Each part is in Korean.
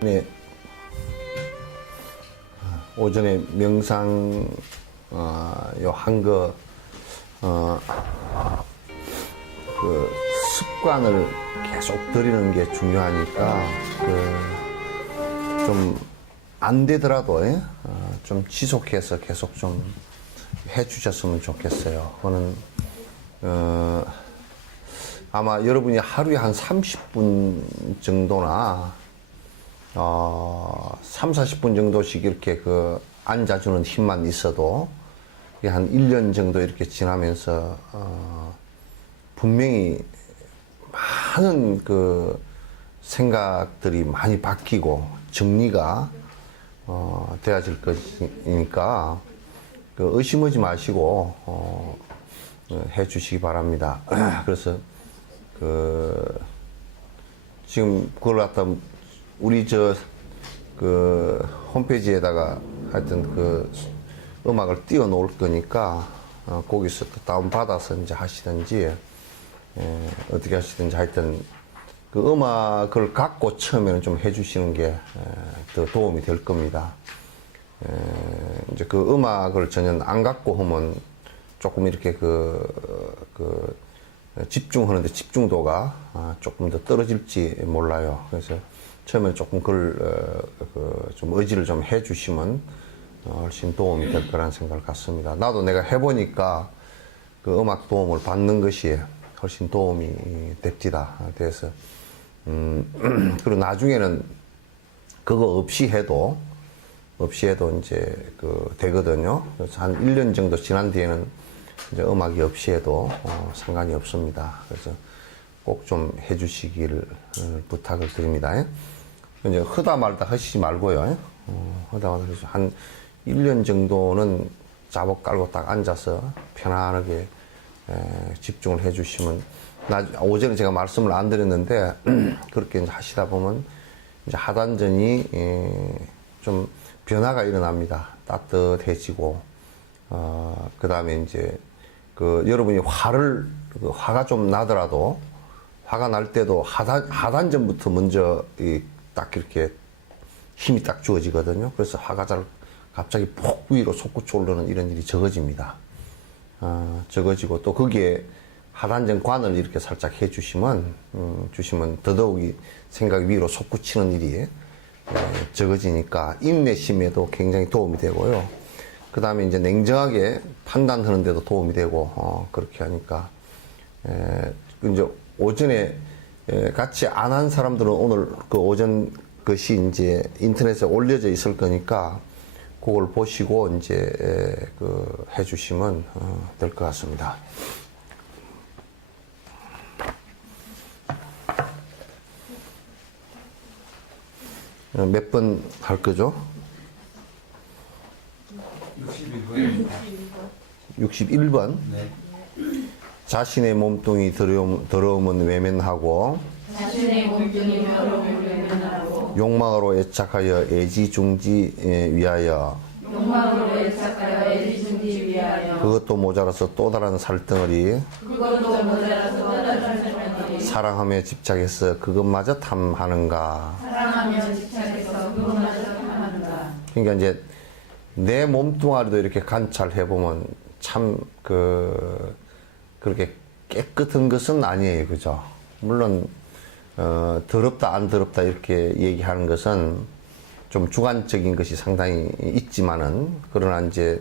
네, 오전에 명상 요 한 거 그 습관을 계속 들이는 게 중요하니까 좀 안 되더라도 좀 지속해서 계속 좀 해주셨으면 좋겠어요. 그거는 아마 여러분이 하루에 한 30분 정도나 3, 40분 정도씩 이렇게 앉아주는 힘만 있어도 한 1년 정도 이렇게 지나면서 분명히 많은 생각들이 많이 바뀌고 정리가 되어질 것이니까 의심하지 마시고 해 주시기 바랍니다. 그래서 지금 그걸 갖다 우리 홈페이지에다가 하여튼 음악을 띄워 놓을 거니까 거기서 또 다운 받아서 이제 하시든지 어떻게 하시든지 하여튼 음악을 갖고 처음에는 좀 해주시는 게 더 도움이 될 겁니다. 이제 음악을 전혀 안 갖고 하면 조금 이렇게 집중하는데 집중도가 조금 더 떨어질지 몰라요. 그래서 처음에 조금 좀 의지를 좀 해주시면 훨씬 도움이 될 거라는 생각을 갖습니다. 나도 내가 해보니까 음악 도움을 받는 것이 훨씬 도움이 됩니다. 그래서 그리고 나중에는 그거 없이 해도 이제 되거든요. 그래서 한 1년 정도 지난 뒤에는 이제 음악이 없이 해도 상관이 없습니다. 그래서 꼭 좀 해주시기를 부탁을 드립니다. 이제 흐다 말다 하시지 말고요. 흐다 말다 하시지 한 1년 정도는 자복 깔고 딱 앉아서 편안하게 집중을 해주시면 오전에 제가 말씀을 안 드렸는데 그렇게 이제 하시다 보면 이제 하단전이 좀 변화가 일어납니다. 따뜻해지고 그 다음에 이제 여러분이 화가 좀 나더라도 화가 날 때도 하단전부터 먼저 딱 이렇게 힘이 딱 주어지거든요. 그래서 화가 갑자기 폭 위로 솟구쳐 오르는 이런 일이 적어집니다. 적어지고 또 거기에 하단전 관을 이렇게 살짝 해주시면 더더욱이 생각이 위로 솟구치는 일이 적어지니까 인내심에도 굉장히 도움이 되고요. 그 다음에 이제 냉정하게 판단하는 데도 도움이 되고 그렇게 하니까 이제 오전에 같이 안 한 사람들은 오늘 오전 것이 이제 인터넷에 올려져 있을 거니까 그걸 보시고 이제 해주시면 될 것 같습니다. 몇 번 할 거죠? 61번. 네. 자신의 몸뚱이 더러움은 외면하고 욕망으로 애착하여 애지중지 위하여 그것도 모자라서 또 다른 살덩어리 사랑하며 집착해서 그것마저 탐하는가. 그러니까 이제 내 몸뚱아리도 이렇게 관찰해보면 참 그렇게 깨끗한 것은 아니에요. 그죠? 물론 더럽다 안 더럽다 이렇게 얘기하는 것은 좀 주관적인 것이 상당히 있지만은 그러나 이제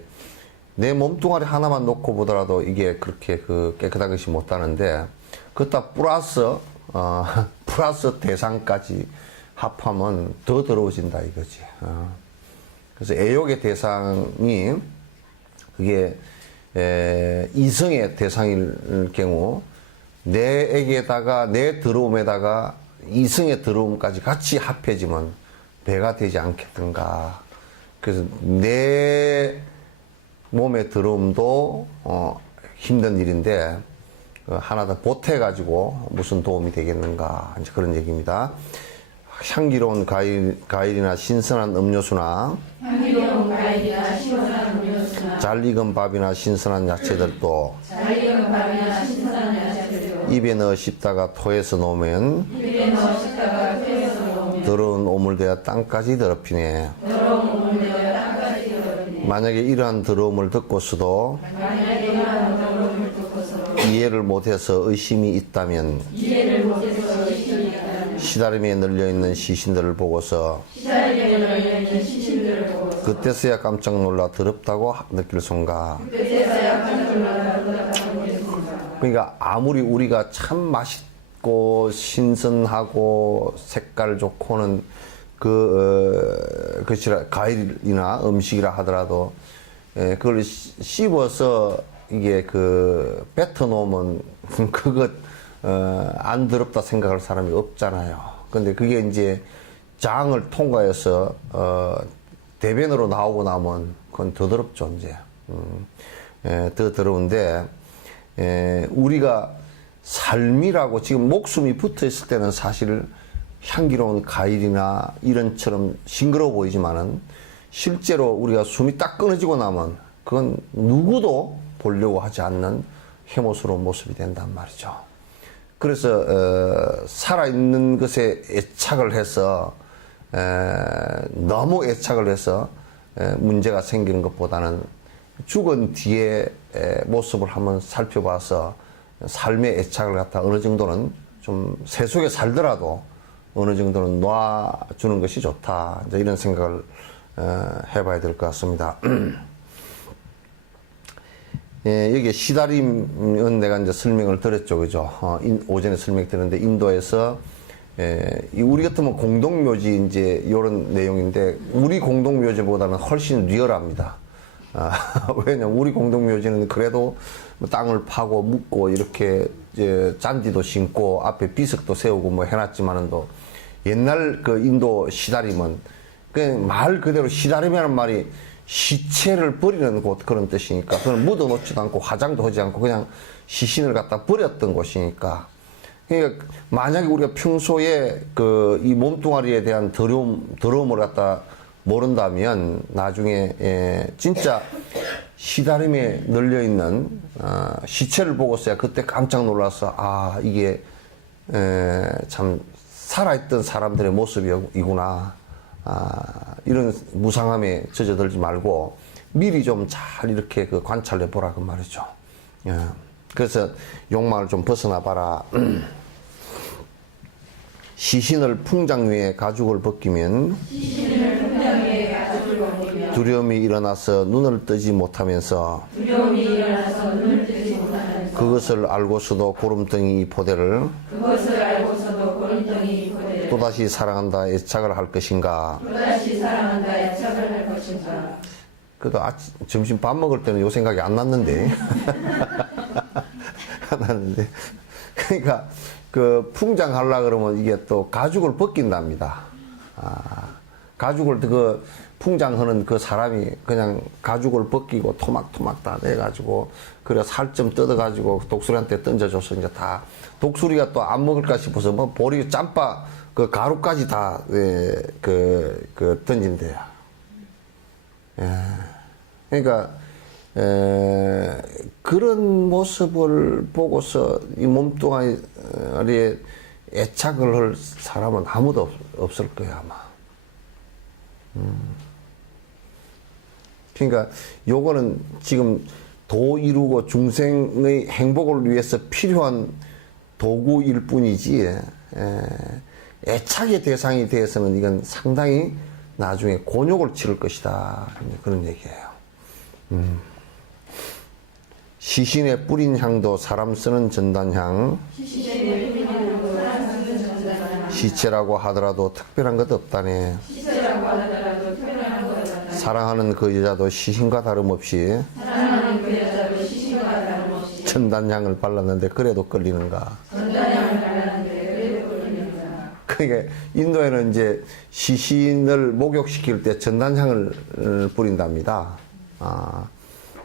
내 몸뚱아리 하나만 놓고 보더라도 이게 그렇게 깨끗한 것이 못하는데 그것다 플러스 대상까지 합하면 더 더러워진다 이거지. 그래서 애욕의 대상이 그게 이성의 대상일 경우 내에게다가 내 더러움에다가 이성의 더러움까지 같이 합해지면 배가 되지 않겠던가. 그래서 내 몸의 더러움도 힘든 일인데 하나 더 보태가지고 무슨 도움이 되겠는가 이제 그런 얘기입니다. 향기로운 과일이나 신선한 음료수나 잘 익은 밥이나 신선한 야채들도 입에 넣어 씹다가 토해서 놓으면 더러운 오물 우물 되어 땅까지 더럽히네. 만약에 이러한 더러움을 듣고서도 이해를 못해서 의심이 있다면 시다림에 널려있는 시신들을 보고서 그때서야 깜짝 놀라 더럽다고 느낄 손가. 그러니까 아무리 우리가 참 맛있고 신선하고 색깔 좋고는 그것이라 과일이나 음식이라 하더라도 그걸 씹어서 이게 뱉어 놓으면 그것 안 더럽다 생각할 사람이 없잖아요. 근데 그게 이제 장을 통과해서 대변으로 나오고 나면 그건 더 더럽죠, 이제. 더 더러운데 우리가 삶이라고 지금 목숨이 붙어 있을 때는 사실 향기로운 과일이나 이런처럼 싱그러워 보이지만은 실제로 우리가 숨이 딱 끊어지고 나면 그건 누구도 보려고 하지 않는 혐오스러운 모습이 된단 말이죠. 그래서 살아있는 것에 애착을 해서 너무 애착을 해서 문제가 생기는 것보다는 죽은 뒤에 모습을 한번 살펴봐서 삶의 애착을 갖다 어느 정도는 좀 세속에 살더라도 어느 정도는 놔주는 것이 좋다. 이제 이런 생각을 해봐야 될 것 같습니다. 여기 시다림은 내가 이제 설명을 드렸죠, 그죠? 오전에 설명드렸는데 인도에서 우리 같으면 공동묘지 이제 이런 내용인데 우리 공동묘지보다는 훨씬 리얼합니다. 왜냐면 우리 공동묘지는 그래도 땅을 파고 묻고 이렇게 잔디도 심고 앞에 비석도 세우고 뭐 해놨지만은 또 옛날 그 인도 시다림은 그냥 말 그대로 시다림이라는 말이 시체를 버리는 곳 그런 뜻이니까 그걸 묻어놓지도 않고 화장도 하지 않고 그냥 시신을 갖다 버렸던 곳이니까 그러니까 만약에 우리가 평소에 이 몸뚱아리에 대한 더러움을 갖다 모른다면 나중에 진짜 시다림에 널려있는 시체를 보고서야 그때 깜짝 놀라서 이게 참 살아있던 사람들의 모습이구나 이런 무상함에 젖어들지 말고 미리 좀 잘 이렇게 관찰해 보라 그 말이죠. 그래서 욕망을 좀 벗어나 봐라. 시신을 풍장 위에 가죽을 벗기면 두려움이 일어나서 눈을 뜨지 못하면서 그것을 알고서도 고름덩이 포대를 또다시 사랑한다 애착을 할 것인가. 그래도 점심 밥 먹을 때는 요 생각이 안 났는데 안 났는데 그러니까 풍장하려 그러면 이게 또 가죽을 벗긴답니다. 가죽을 풍장하는 그 사람이 그냥 가죽을 벗기고 토막토막 다 내가지고 그래 살 좀 뜯어가지고 독수리한테 던져줘서 이제 다 독수리가 또 안 먹을까 싶어서 뭐 보리 짬바 가루까지 다 던진대요. 그러니까 그런 모습을 보고서 이 몸뚱아리에 애착을 할 사람은 아무도 없을 거야 아마. 그러니까 요거는 지금 도 이루고 중생의 행복을 위해서 필요한 도구일 뿐이지 애착의 대상이 되어서는 이건 상당히 나중에 곤욕을 치를 것이다 그런 얘기예요. 시신에 뿌린 향도 사람 쓰는 전단향 시체라고 하더라도 특별한 것 없다네. 사랑하는 그 여자도 시신과 다름없이 전단향을 발랐는데 그래도 끌리는가. 그러니까 인도에는 이제 시신을 목욕시킬 때 전단향을 뿌린답니다.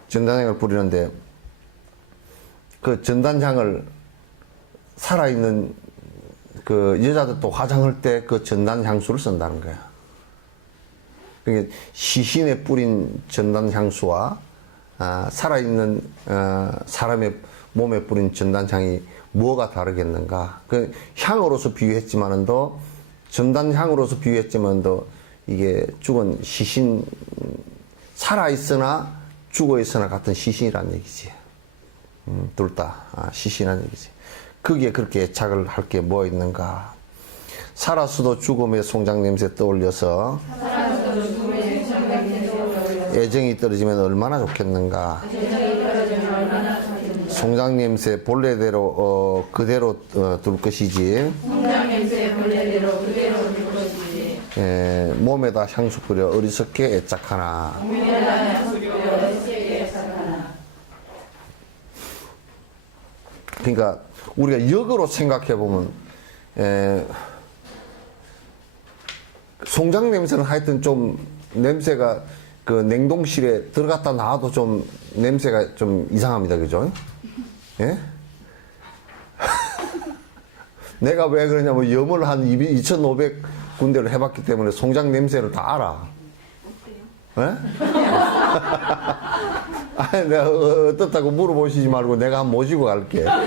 전단향을 뿌리는데 그 전단향을 살아있는 그 여자들도 화장할 때 그 전단향수를 쓴다는 거야. 그러니까 시신에 뿌린 전단향수와 살아있는 사람의 몸에 뿌린 전단향이 뭐가 다르겠는가. 그 향으로서 비유했지만은 더 전단향으로서 비유했지만 더 이게 죽은 시신, 살아있으나 죽어있으나 같은 시신이란 얘기지. 둘 다 시신이란 얘기지. 거기에 그렇게 애착을 할 게 뭐 있는가. 살았어도 죽음의 송장 냄새 떠올려서 애정이 떨어지면 얼마나 좋겠는가. 송장 냄새 본래대로 그대로 둘 것이지. 몸에다 향수 뿌려 어리석게 애착하나. 그러니까 우리가 역으로 생각해 보면 송장 냄새는 하여튼 좀 냄새가 그 냉동실에 들어갔다 나와도 좀 냄새가 좀 이상합니다. 그죠? 예? 내가 왜 그러냐면 염을 한 2,500군데를 해봤기 때문에 송장 냄새를 다 알아. 예? 아니, 내가 어떻다고 물어보시지 말고 내가 한번 모시고 갈게. 냄새가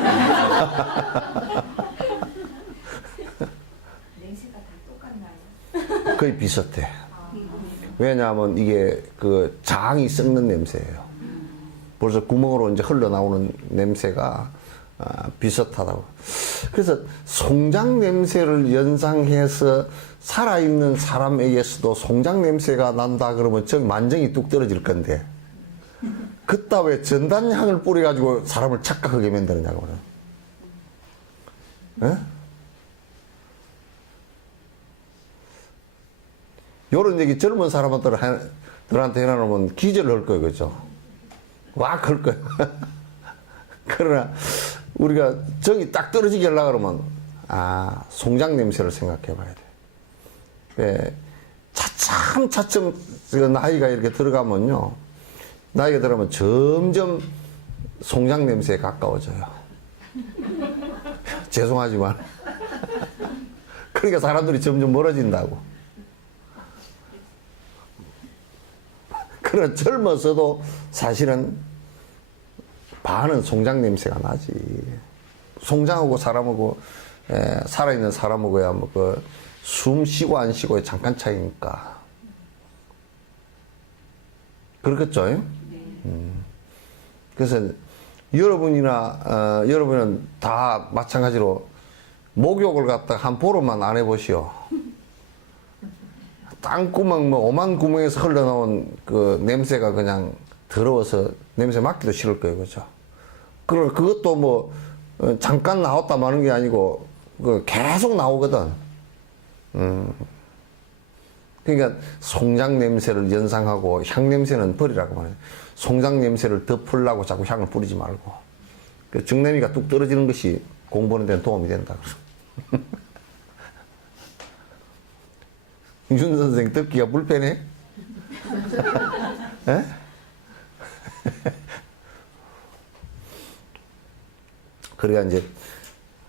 다 똑같나요? 거의 비슷해. 왜냐하면 이게 그 장이 썩는 냄새예요. 벌써 구멍으로 이제 흘러나오는 냄새가 비슷하다고. 그래서 송장 냄새를 연상해서 살아있는 사람에게서도 송장 냄새가 난다 그러면 저기 만정이 뚝 떨어질 건데 그따 왜 전단향을 뿌려가지고 사람을 착각하게 만드느냐고. 예? 요런 얘기 젊은 사람들한테 해놔놓으면 기절을 할 거예요. 그죠? 막 할 거예요. 그러나 우리가 정이 딱 떨어지게 하려고 그러면 송장 냄새를 생각해 봐야 돼. 예, 차츰 나이가 이렇게 들어가면요. 나이가 들어가면 점점 송장 냄새에 가까워져요. 죄송하지만. 그러니까 사람들이 점점 멀어진다고. 그런 젊어서도 사실은 반은 송장 냄새가 나지. 송장하고 사람하고 살아있는 사람하고야 뭐 그 숨 쉬고 안 쉬고의 잠깐 차이니까. 그렇겠죠? 그래서 여러분은 다 마찬가지로 목욕을 갖다가 한 보름만 안 해보시오. 땅구멍 뭐 오만 구멍에서 흘러나온 그 냄새가 그냥 더러워서 냄새 맡기도 싫을 거예요. 그죠? 그것도 뭐 잠깐 나왔다 마는 게 아니고 계속 나오거든. 그러니까 송장 냄새를 연상하고 향 냄새는 버리라고 말해요. 송장 냄새를 덮으려고 자꾸 향을 뿌리지 말고. 그 정내미가 뚝 떨어지는 것이 공부하는 데는 도움이 된다. 윤 선생 듣기가 불편해? 에? 그래야 이제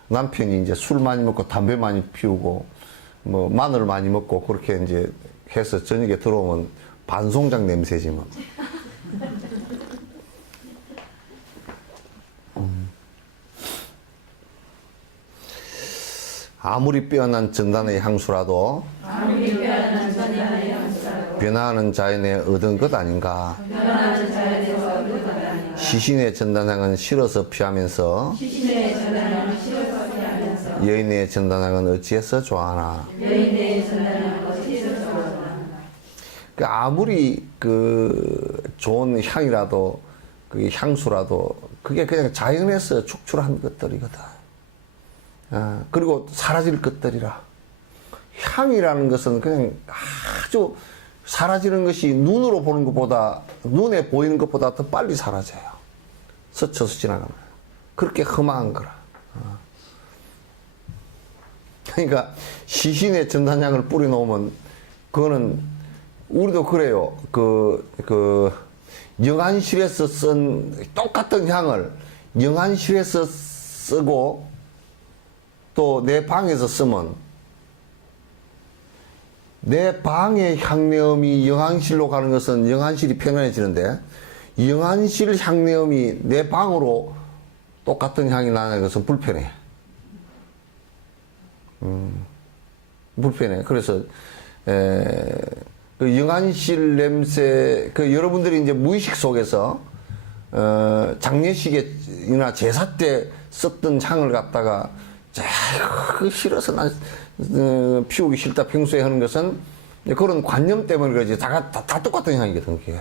남편이 이제 술 많이 먹고 담배 많이 피우고 뭐 마늘 많이 먹고 그렇게 이제 해서 저녁에 들어오면 반송장 냄새지 뭐. 아무리 빼어난 전단의 향수라도 변화하는 자연에 얻은 것 아닌가. 시신의 전단향은 싫어서 피하면서 여인의 전단향은 어찌해서 좋아하나. 아무리 그 좋은 향이라도 그 향수라도 그게 그냥 자연에서 축출한 것들이거든. 그리고 사라질 것들이라. 향이라는 것은 그냥 아주 사라지는 것이 눈으로 보는 것보다, 눈에 보이는 것보다 더 빨리 사라져요. 스쳐서 지나가면. 그렇게 험한 거라. 그러니까 시신의 전단향을 뿌려놓으면 그거는 우리도 그래요. 영안실에서 쓴 똑같은 향을 영안실에서 쓰고 또 내 방에서 쓰면 내 방의 향내음이 영안실로 가는 것은 영안실이 편안해지는데 영안실 향내음이 내 방으로 똑같은 향이 나는 것은 불편해. 불편해. 그래서 그 영안실 냄새, 그 여러분들이 이제 무의식 속에서 장례식이나 제사 때 썼던 향을 갖다가 그 싫어서 난 피우기 싫다 평소에 하는 것은 그런 관념 때문에 그러지. 다 똑같은 향이거든, 그게.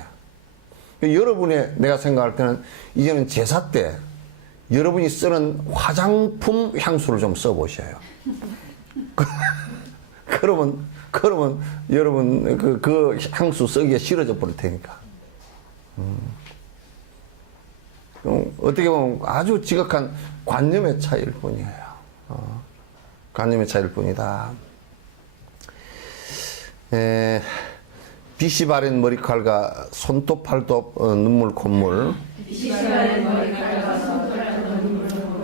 여러분의, 내가 생각할 때는 이제는 제사 때 여러분이 쓰는 화장품 향수를 좀 써보셔요. 그러면 여러분 그 향수 쓰기가 싫어져 버릴 테니까. 어떻게 보면 아주 지극한 관념의 차이일 뿐이에요. 관념의 차이일 뿐이다. 빛이 바랜 머리칼과 손톱 팔톱 눈물 콧물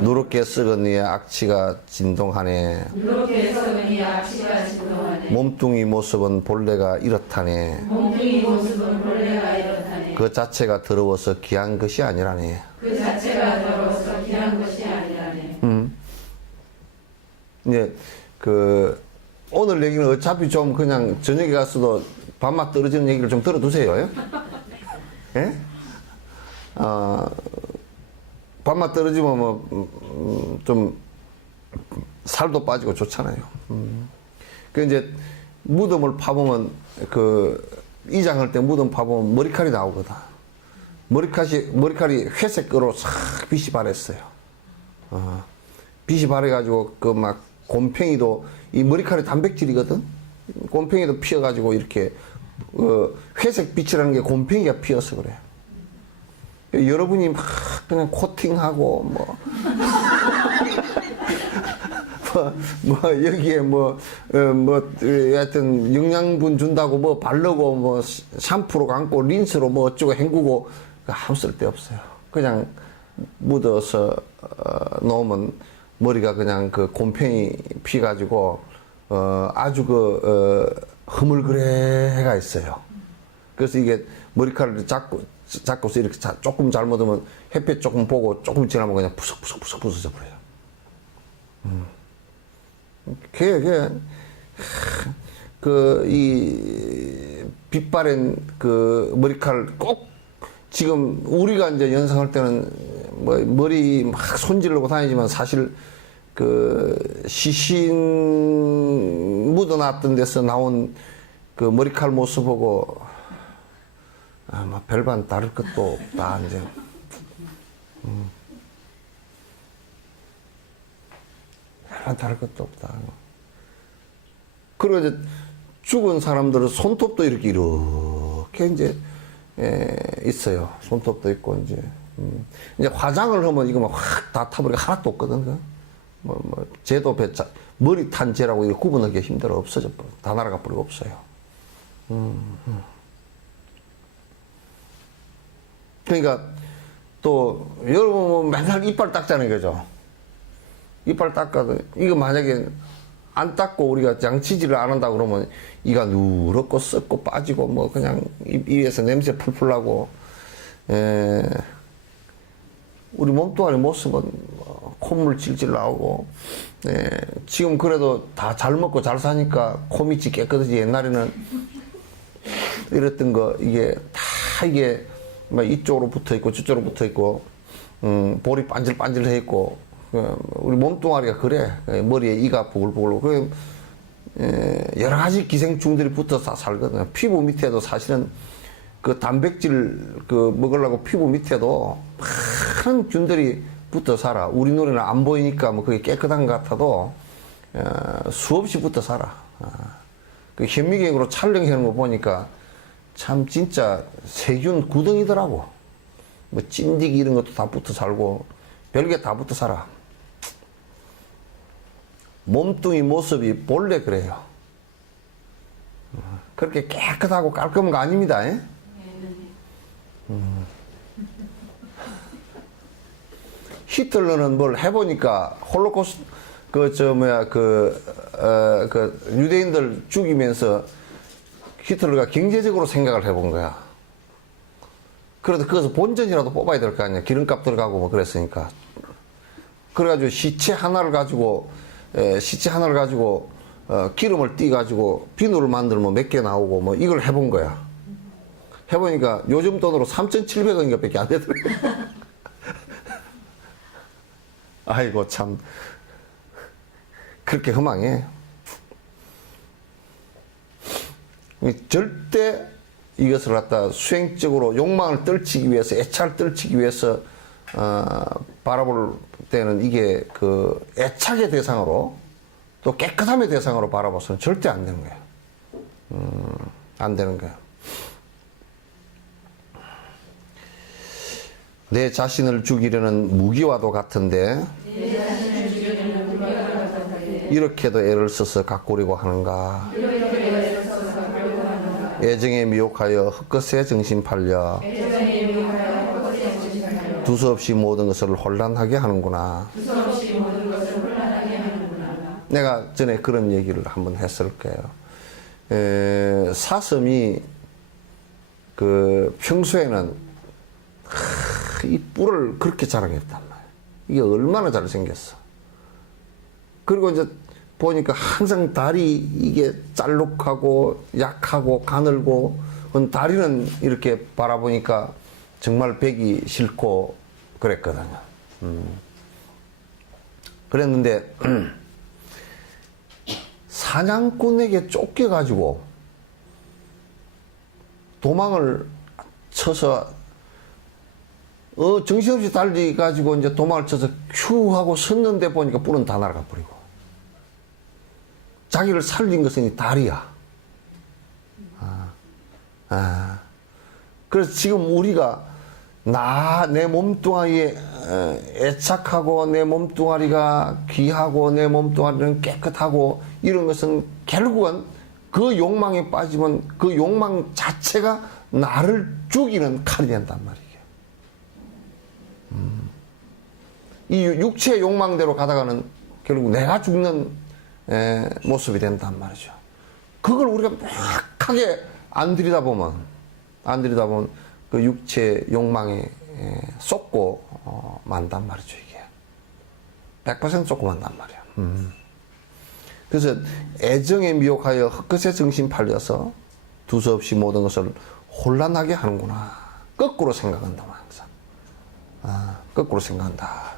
누렇게 썩은 이의 악취가 진동하네. 몸뚱이 모습은 본래가 이렇다네. 그 자체가 더러워서 귀한 것이 아니라네. 이제 오늘 얘기는 어차피 좀 그냥 저녁에 가서도 밥맛 떨어지는 얘기를 좀 들어두세요. 예? 밥맛 떨어지면 좀 살도 빠지고 좋잖아요. 그 이제 무덤을 파보면 이장할 때 무덤 파보면 머리칼이 나오거든. 머리칼이 회색으로 싹 빛이 바랬어요. 빛이 바래가지고 막 곰팡이도 이 머리칼이 단백질이거든. 곰팡이도 피어가지고 이렇게 회색 빛이라는 게 곰팡이가 피어서 그래. 여러분이 막 그냥 코팅하고 여기에 하여튼 영양분 준다고 바르고 샴푸로 감고 린스로 어쩌고 헹구고 아무 쓸데없어요. 그냥 묻어서 놓으면 머리가 그냥 곰팡이 피가지고 아주 흐물그레가 있어요. 그래서 이게 머리카락을 잡고서 이렇게 조금 잘못하면 햇빛 조금 보고 조금 지나면 그냥 푸석푸석 부서져 버려요. 이 빛바랜 머리칼 꼭 지금 우리가 이제 연상할 때는 머리 막 손질르고 다니지만 사실 시신 묻어놨던 데서 나온 머리칼 모습 보고 별반 다를 것도 없다, 이제. 별반 다를 것도 없다. 그리고 이제 죽은 사람들은 손톱도 이렇게 이제, 있어요. 손톱도 있고, 이제 화장을 하면 이거 확 다 타버리고 하나도 없거든. 쟤도 머리 탄 쟤라고 이거 구분하기 힘들어. 없어져 버려. 다 날아가 버리고 없어요. 그러니까 또 여러분 맨날 이빨 닦잖아요, 그죠? 이빨 닦아도 이거 만약에 안 닦고 우리가 양치질을 안 한다 그러면 이가 누렇고 썩고 빠지고 그냥 입에서 냄새 풀풀 나고 우리 몸뚱아리 모습은 콧물 질질 나오고 지금 그래도 다 잘 먹고 잘 사니까 코밑이 깨끗하지. 옛날에는 이랬던 거 이게 다 이게 이쪽으로 붙어 있고 저쪽으로 붙어 있고 볼이 반질반질해 있고 우리 몸뚱아리가 그래. 머리에 이가 보글보글. 여러 가지 기생충들이 붙어서 살거든요. 피부 밑에도 사실은 단백질 먹으려고 피부 밑에도 많은 균들이 붙어 살아. 우리 눈에는 안 보이니까 그게 깨끗한 것 같아도 수없이 붙어 살아. 현미경으로 촬영하는 거 보니까 참 진짜 세균 구덩이더라고. 찐디기 이런 것도 다 붙어 살고 별게 다 붙어 살아. 몸뚱이 모습이 본래 그래요. 그렇게 깨끗하고 깔끔한 거 아닙니다. 히틀러는 뭘 해보니까 홀로코스트 유대인들 죽이면서 히틀러가 경제적으로 생각을 해본 거야. 그래도 그것을 본전이라도 뽑아야 될 거 아니야. 기름값 들어가고 그랬으니까. 그래가지고 시체 하나를 가지고 기름을 띠가지고 비누를 만들면 몇 개 나오고 뭐 이걸 해본 거야. 해보니까 요즘 돈으로 3,700원인가 밖에 안 되더라고요. 아이고, 참. 그렇게 허망해. 절대 이것을 갖다 수행적으로 욕망을 떨치기 위해서, 애착을 떨치기 위해서, 바라볼 때는 이게 그 애착의 대상으로 또 깨끗함의 대상으로 바라봐서는 절대 안 되는 거예요. 안 되는 거예요. 내 자신을 죽이려는 무기와도 같은데 이렇게도 애를 써서 가꾸려고 하는가. 애정에 미혹하여 헛것에 정신 팔려 두서없이 모든 것을 혼란하게 하는구나. 내가 전에 그런 얘기를 한번 했을 거예요. 사슴이 그 평소에는 이 뿔을 그렇게 자랑했단 말이야. 이게 얼마나 잘생겼어. 그리고 이제 보니까 항상 다리 이게 짤룩하고 약하고 가늘고, 다리는 이렇게 바라보니까 정말 배기 싫고 그랬거든요. 그랬는데 사냥꾼에게 쫓겨가지고 도망을 쳐서 정신없이 달려가지고 이제 도망을 쳐서 휴 하고 섰는데 보니까 뿔은 다 날아가 버리고, 자기를 살린 것은 이 다리야. 그래서 지금 우리가 내 몸뚱아리에 애착하고, 내 몸뚱아리가 귀하고, 내 몸뚱아리는 깨끗하고, 이런 것은 결국은 그 욕망에 빠지면 그 욕망 자체가 나를 죽이는 칼이 된단 말이에요. 이 육체의 욕망대로 가다가는 결국 내가 죽는 모습이 된단 말이죠. 그걸 우리가 명확하게 안 들여다보면 그 육체 욕망에 쏟고 만단 말이죠. 이게 100% 쏟고 만단 말이야. 그래서 애정에 미혹하여 헛것에 정신 팔려서 두서없이 모든 것을 혼란하게 하는구나. 거꾸로 생각한다, 항상. 거꾸로 생각한다.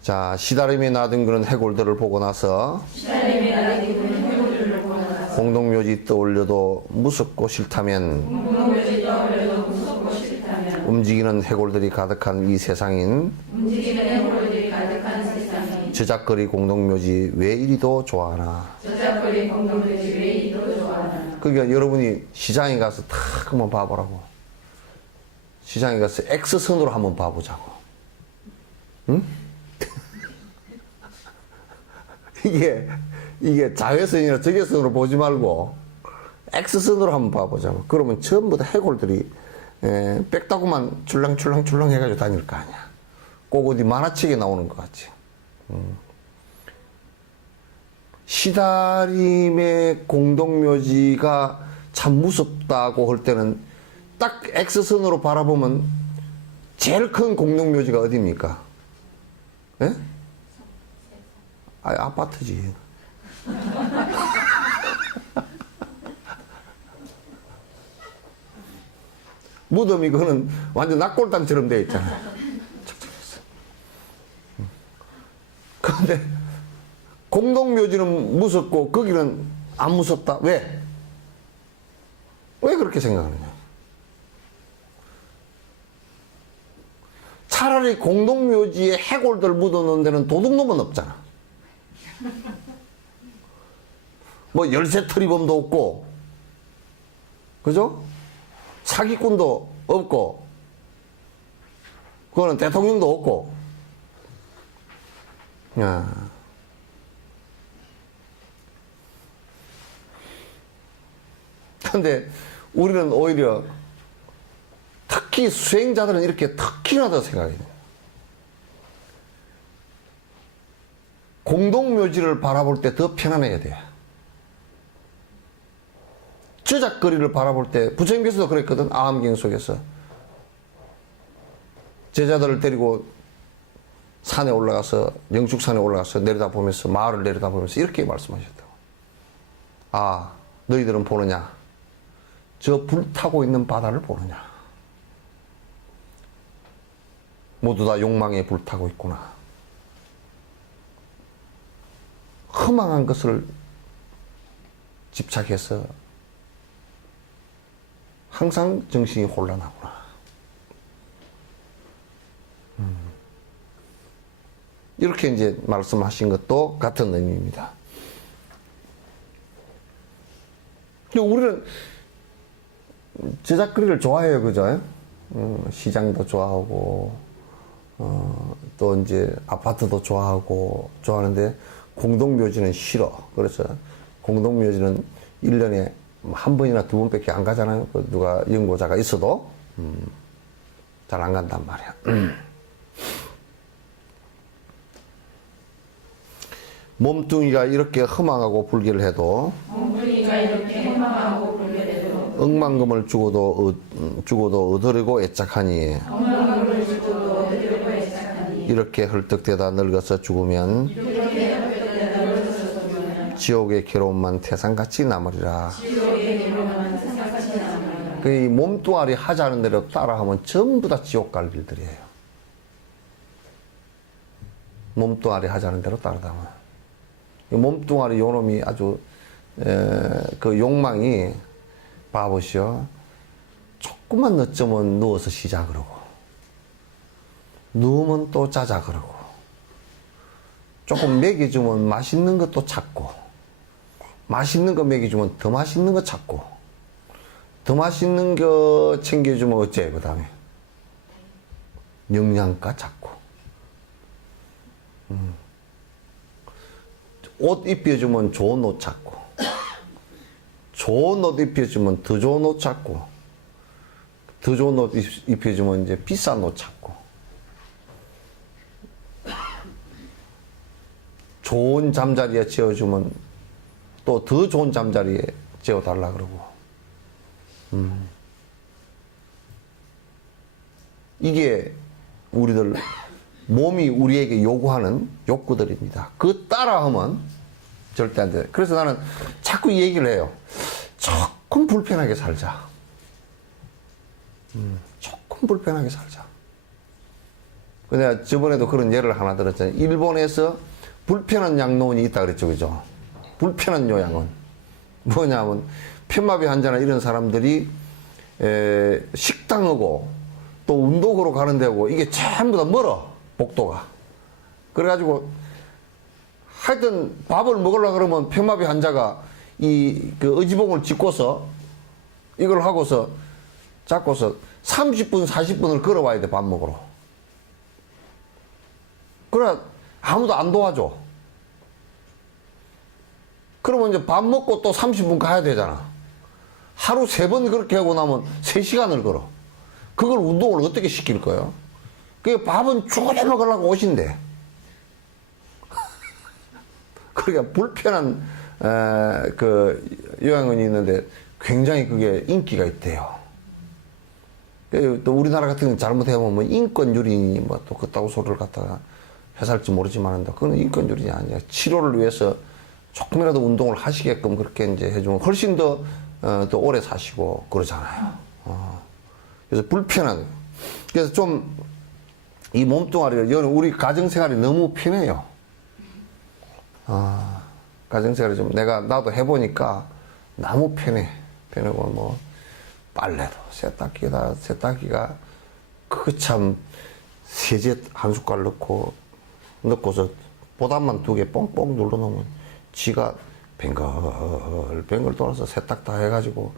자, 시다림이 나뒹구는 해골들을 보고 나서 공동묘지 떠올려도 무섭고 싫다면 움직이는 해골들이 가득한 이 세상인 저작거리 공동묘지 왜 이리도 좋아하나. 그러니까 여러분이 시장에 가서 탁 한번 봐보라고. 시장에 가서 X선으로 한번 봐보자고. 응? 이게 자외선이나 적외선으로 보지 말고 X선으로 한번 봐보자고. 그러면 전부 다 해골들이 빽다구만 출렁출렁 해가지고 다닐 거 아니야. 꼭 어디 만화책에 나오는 것 같지. 시다림의 공동묘지가 참 무섭다고 할 때는 딱 X선으로 바라보면 제일 큰 공동묘지가 어디입니까? 예? 아파트지. 무덤이 그거는 완전 낙골당처럼 되어 있잖아요. 그런데 공동묘지는 무섭고 거기는 안 무섭다. 왜? 왜 그렇게 생각하느냐? 차라리 공동묘지에 해골들 묻어놓은 데는 도둑놈은 없잖아. 뭐 열쇠털이범도 없고, 그죠? 사기꾼도 없고, 그거는 대통령도 없고. 야. 근데 우리는 오히려 특히 수행자들은 이렇게 특히나 더 생각이 돼요. 공동묘지를 바라볼 때 더 편안해야 돼. 저작거리를 바라볼 때, 부처님께서도 그랬거든. 아함경 속에서 제자들을 데리고 산에 올라가서, 영축산에 올라가서 내려다보면서, 마을을 내려다보면서 이렇게 말씀하셨다고. 아, 너희들은 보느냐? 저 불타고 있는 바다를 보느냐? 모두 다 욕망에 불타고 있구나. 허망한 것을 집착해서 항상 정신이 혼란하구나. 이렇게 이제 말씀하신 것도 같은 의미입니다. 우리는 제작거리를 좋아해요, 그죠? 시장도 좋아하고, 또 이제 아파트도 좋아하는데, 공동묘지는 싫어. 그래서 공동묘지는 1년에 한 번이나 두 번밖에 안 가잖아요. 누가 연고자가 있어도, 잘 안 간단 말이야. 몸뚱이가 이렇게 허망하고 불결해도, 억만금을 주고도 얻으려고 애착하니, 이렇게 헐떡대다 늙어서 죽으면 지옥의 괴로움만 태산같이 남으리라. 그 몸뚱아리 하자는 대로 따라하면 전부 다 지옥 갈 일들이에요. 몸뚱아리 하자는 대로 따라하면. 몸뚱아리 요놈이 아주 그 욕망이 봐보시오. 조금만 늦으면 누워서 쉬자 그러고, 누우면 또 자자 그러고, 조금 먹여주면 맛있는 것도 찾고, 맛있는 거 먹여주면 더 맛있는 거 찾고, 더 맛있는 거 챙겨주면 어째 그 다음에 영양가 찾고, 옷 입혀주면 좋은 옷 찾고, 좋은 옷 입혀주면 더 좋은 옷 찾고, 더 좋은 옷 입혀주면 이제 비싼 옷 찾고, 좋은 잠자리에 재워주면 또 더 좋은 잠자리에 재워달라 그러고. 이게 우리들 몸이 우리에게 요구하는 욕구들입니다. 그 따라하면 절대 안 돼. 그래서 나는 자꾸 이 얘기를 해요. 조금 불편하게 살자. 조금 불편하게 살자. 내가 저번에도 그런 예를 하나 들었잖아요. 일본에서 불편한 양로원이 있다 그랬죠, 그죠? 불편한 요양원. 뭐냐면, 편마비 환자나 이런 사람들이, 식당하고, 또 운동으로 가는 데고, 이게 전부 다 멀어, 복도가. 그래가지고, 하여튼, 밥을 먹으려고 그러면 편마비 환자가 그 의지봉을 짚고서, 이걸 하고서, 잡고서 30분, 40분을 걸어와야 돼, 밥 먹으러. 그래, 아무도 안 도와줘. 그러면 이제 밥 먹고 또 30분 가야 되잖아. 하루 3번 그렇게 하고 나면 3시간을 걸어. 그걸 운동을 어떻게 시킬 거예요? 그 밥은 쪼그려 먹으려고 오신대. 그러니까 불편한 그 요양원이 있는데 굉장히 그게 인기가 있대요. 또 우리나라 같은 경우는 잘못해보면 뭐 인권유린이 뭐 또 그따구 소리를 갖다가 해살지 모르지만 그건 인권유린이 아니야. 치료를 위해서 조금이라도 운동을 하시게끔 그렇게 이제 해주면 훨씬 더 오래 사시고 그러잖아요. 그래서 불편한. 그래서 좀 이 몸뚱아리를, 우리 가정생활이 너무 편해요. 가정생활이 좀 나도 해보니까 너무 편해. 편하고 뭐, 빨래도 세탁기가 그 참 세제 한 숟갈 넣고서 보답만 2개 뻥뻥 눌러놓으면 지가 뱅글 돌아서 세탁 다 해가지고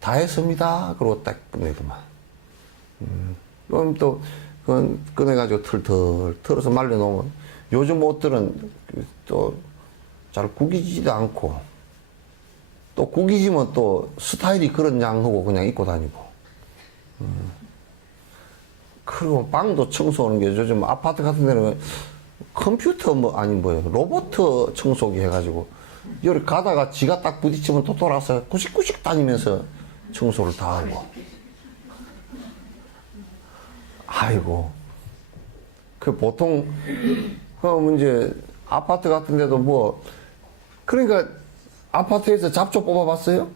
다 했습니다. 그러고 딱 끝내더만. 그럼 또 그건 꺼내가지고 털털 털어서 말려놓으면 요즘 옷들은 또 잘 구기지도 않고 또 구기지면 또 스타일이 그런 양하고 그냥 입고 다니고. 그리고 방도 청소하는 게 요즘 아파트 같은 데는 컴퓨터 로봇 청소기 해가지고 여기 가다가 지가 딱 부딪히면 또 돌아서 구식구식 다니면서 청소를 다 하고. 아이고. 그 보통 이제 아파트 같은 데도 뭐 그러니까 아파트에서 잡초 뽑아봤어요?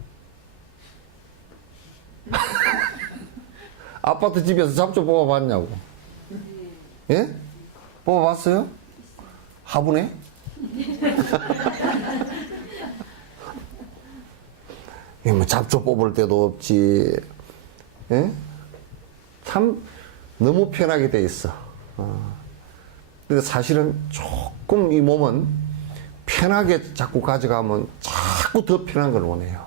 아파트 집에서 잡초 뽑아봤냐고. 예? 뽑아봤어요? 화분에? 뭐 잡초 뽑을 때도 없지. 예? 참 너무 편하게 돼 있어. 근데 사실은 조금 이 몸은 편하게 자꾸 가져가면 자꾸 더 편한 걸 원해요.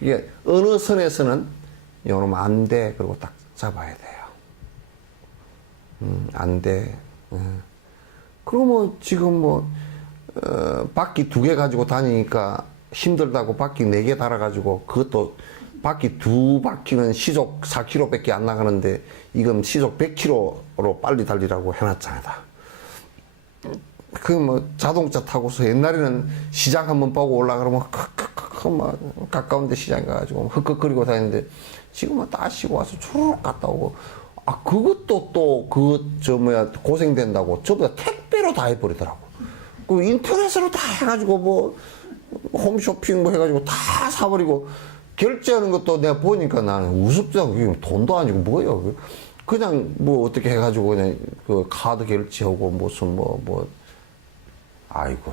이게 어느 선에서는 요놈 안 돼. 그리고 딱 잡아야 돼요. 안 돼. 그리고 뭐 지금 뭐 바퀴 2개 가지고 다니니까 힘들다고 바퀴 4개 달아가지고 그것도 바퀴 2바퀴는 시속 4km밖에 안 나가는데 이건 시속 100km로 빨리 달리라고 해놨잖아요. 그 뭐 자동차 타고서 옛날에는 시장 한번 보고 올라가면 막 가까운데 시장 가가지고 흑흑거리고 다니는데 지금은 다 쉬고 와서 추르륵 갔다 오고 아 그것도 또 고생된다고 저보다 택배로 다 해버리더라고. 그 인터넷으로 다 해가지고 뭐 홈쇼핑 뭐 해가지고 다 사버리고 결제하는 것도 내가 보니까 나는 우습다고 그게 돈도 아니고 뭐예요. 그냥 뭐 어떻게 해가지고 그냥 그 카드 결제하고 무슨 뭐 아이고.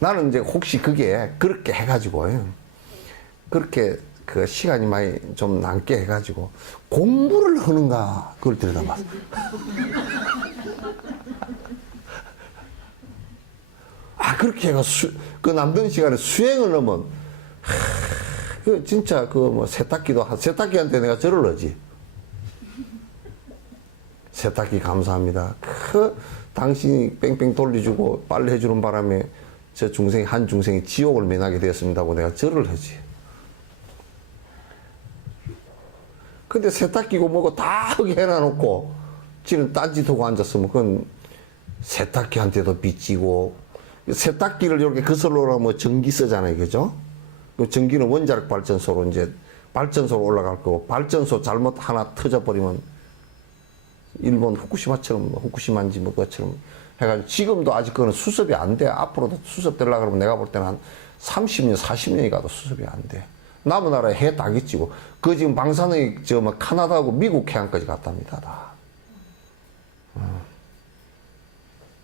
나는 이제 혹시 그게 그렇게 해가지고 그렇게 그 시간이 많이 좀 남게 해가지고 공부를 하는가 그걸 들여다봤어. 아 그렇게 해가 그 남는 시간에 수행을 하면 그 진짜 그 뭐 세탁기한테 내가 절을 하지. 세탁기 감사합니다. 그 당신이 뺑뺑 돌려주고 빨래 해주는 바람에 저 한 중생이 지옥을 면하게 되었습니다고 내가 절을 하지. 근데 세탁기고 뭐고 다 하게 해놔놓고 지는 딴짓하고 앉았으면 그건 세탁기한테도 빚지고 세탁기를 이렇게 거슬러 뭐 전기 쓰잖아요. 그죠? 그 전기는 원자력 발전소로 이제 발전소로 올라갈 거고 발전소 잘못 하나 터져버리면 일본 후쿠시마인지 뭐 그것처럼 해가지고 지금도 아직 그거는 수습이 안 돼. 앞으로도 수습되려고 그러면 내가 볼 때는 한 30년, 40년이 가도 수습이 안 돼. 남은 나라에 해 다 끼치고 그 지금 방사능이 뭐 카나다하고 미국 해안까지 갔답니다. 다.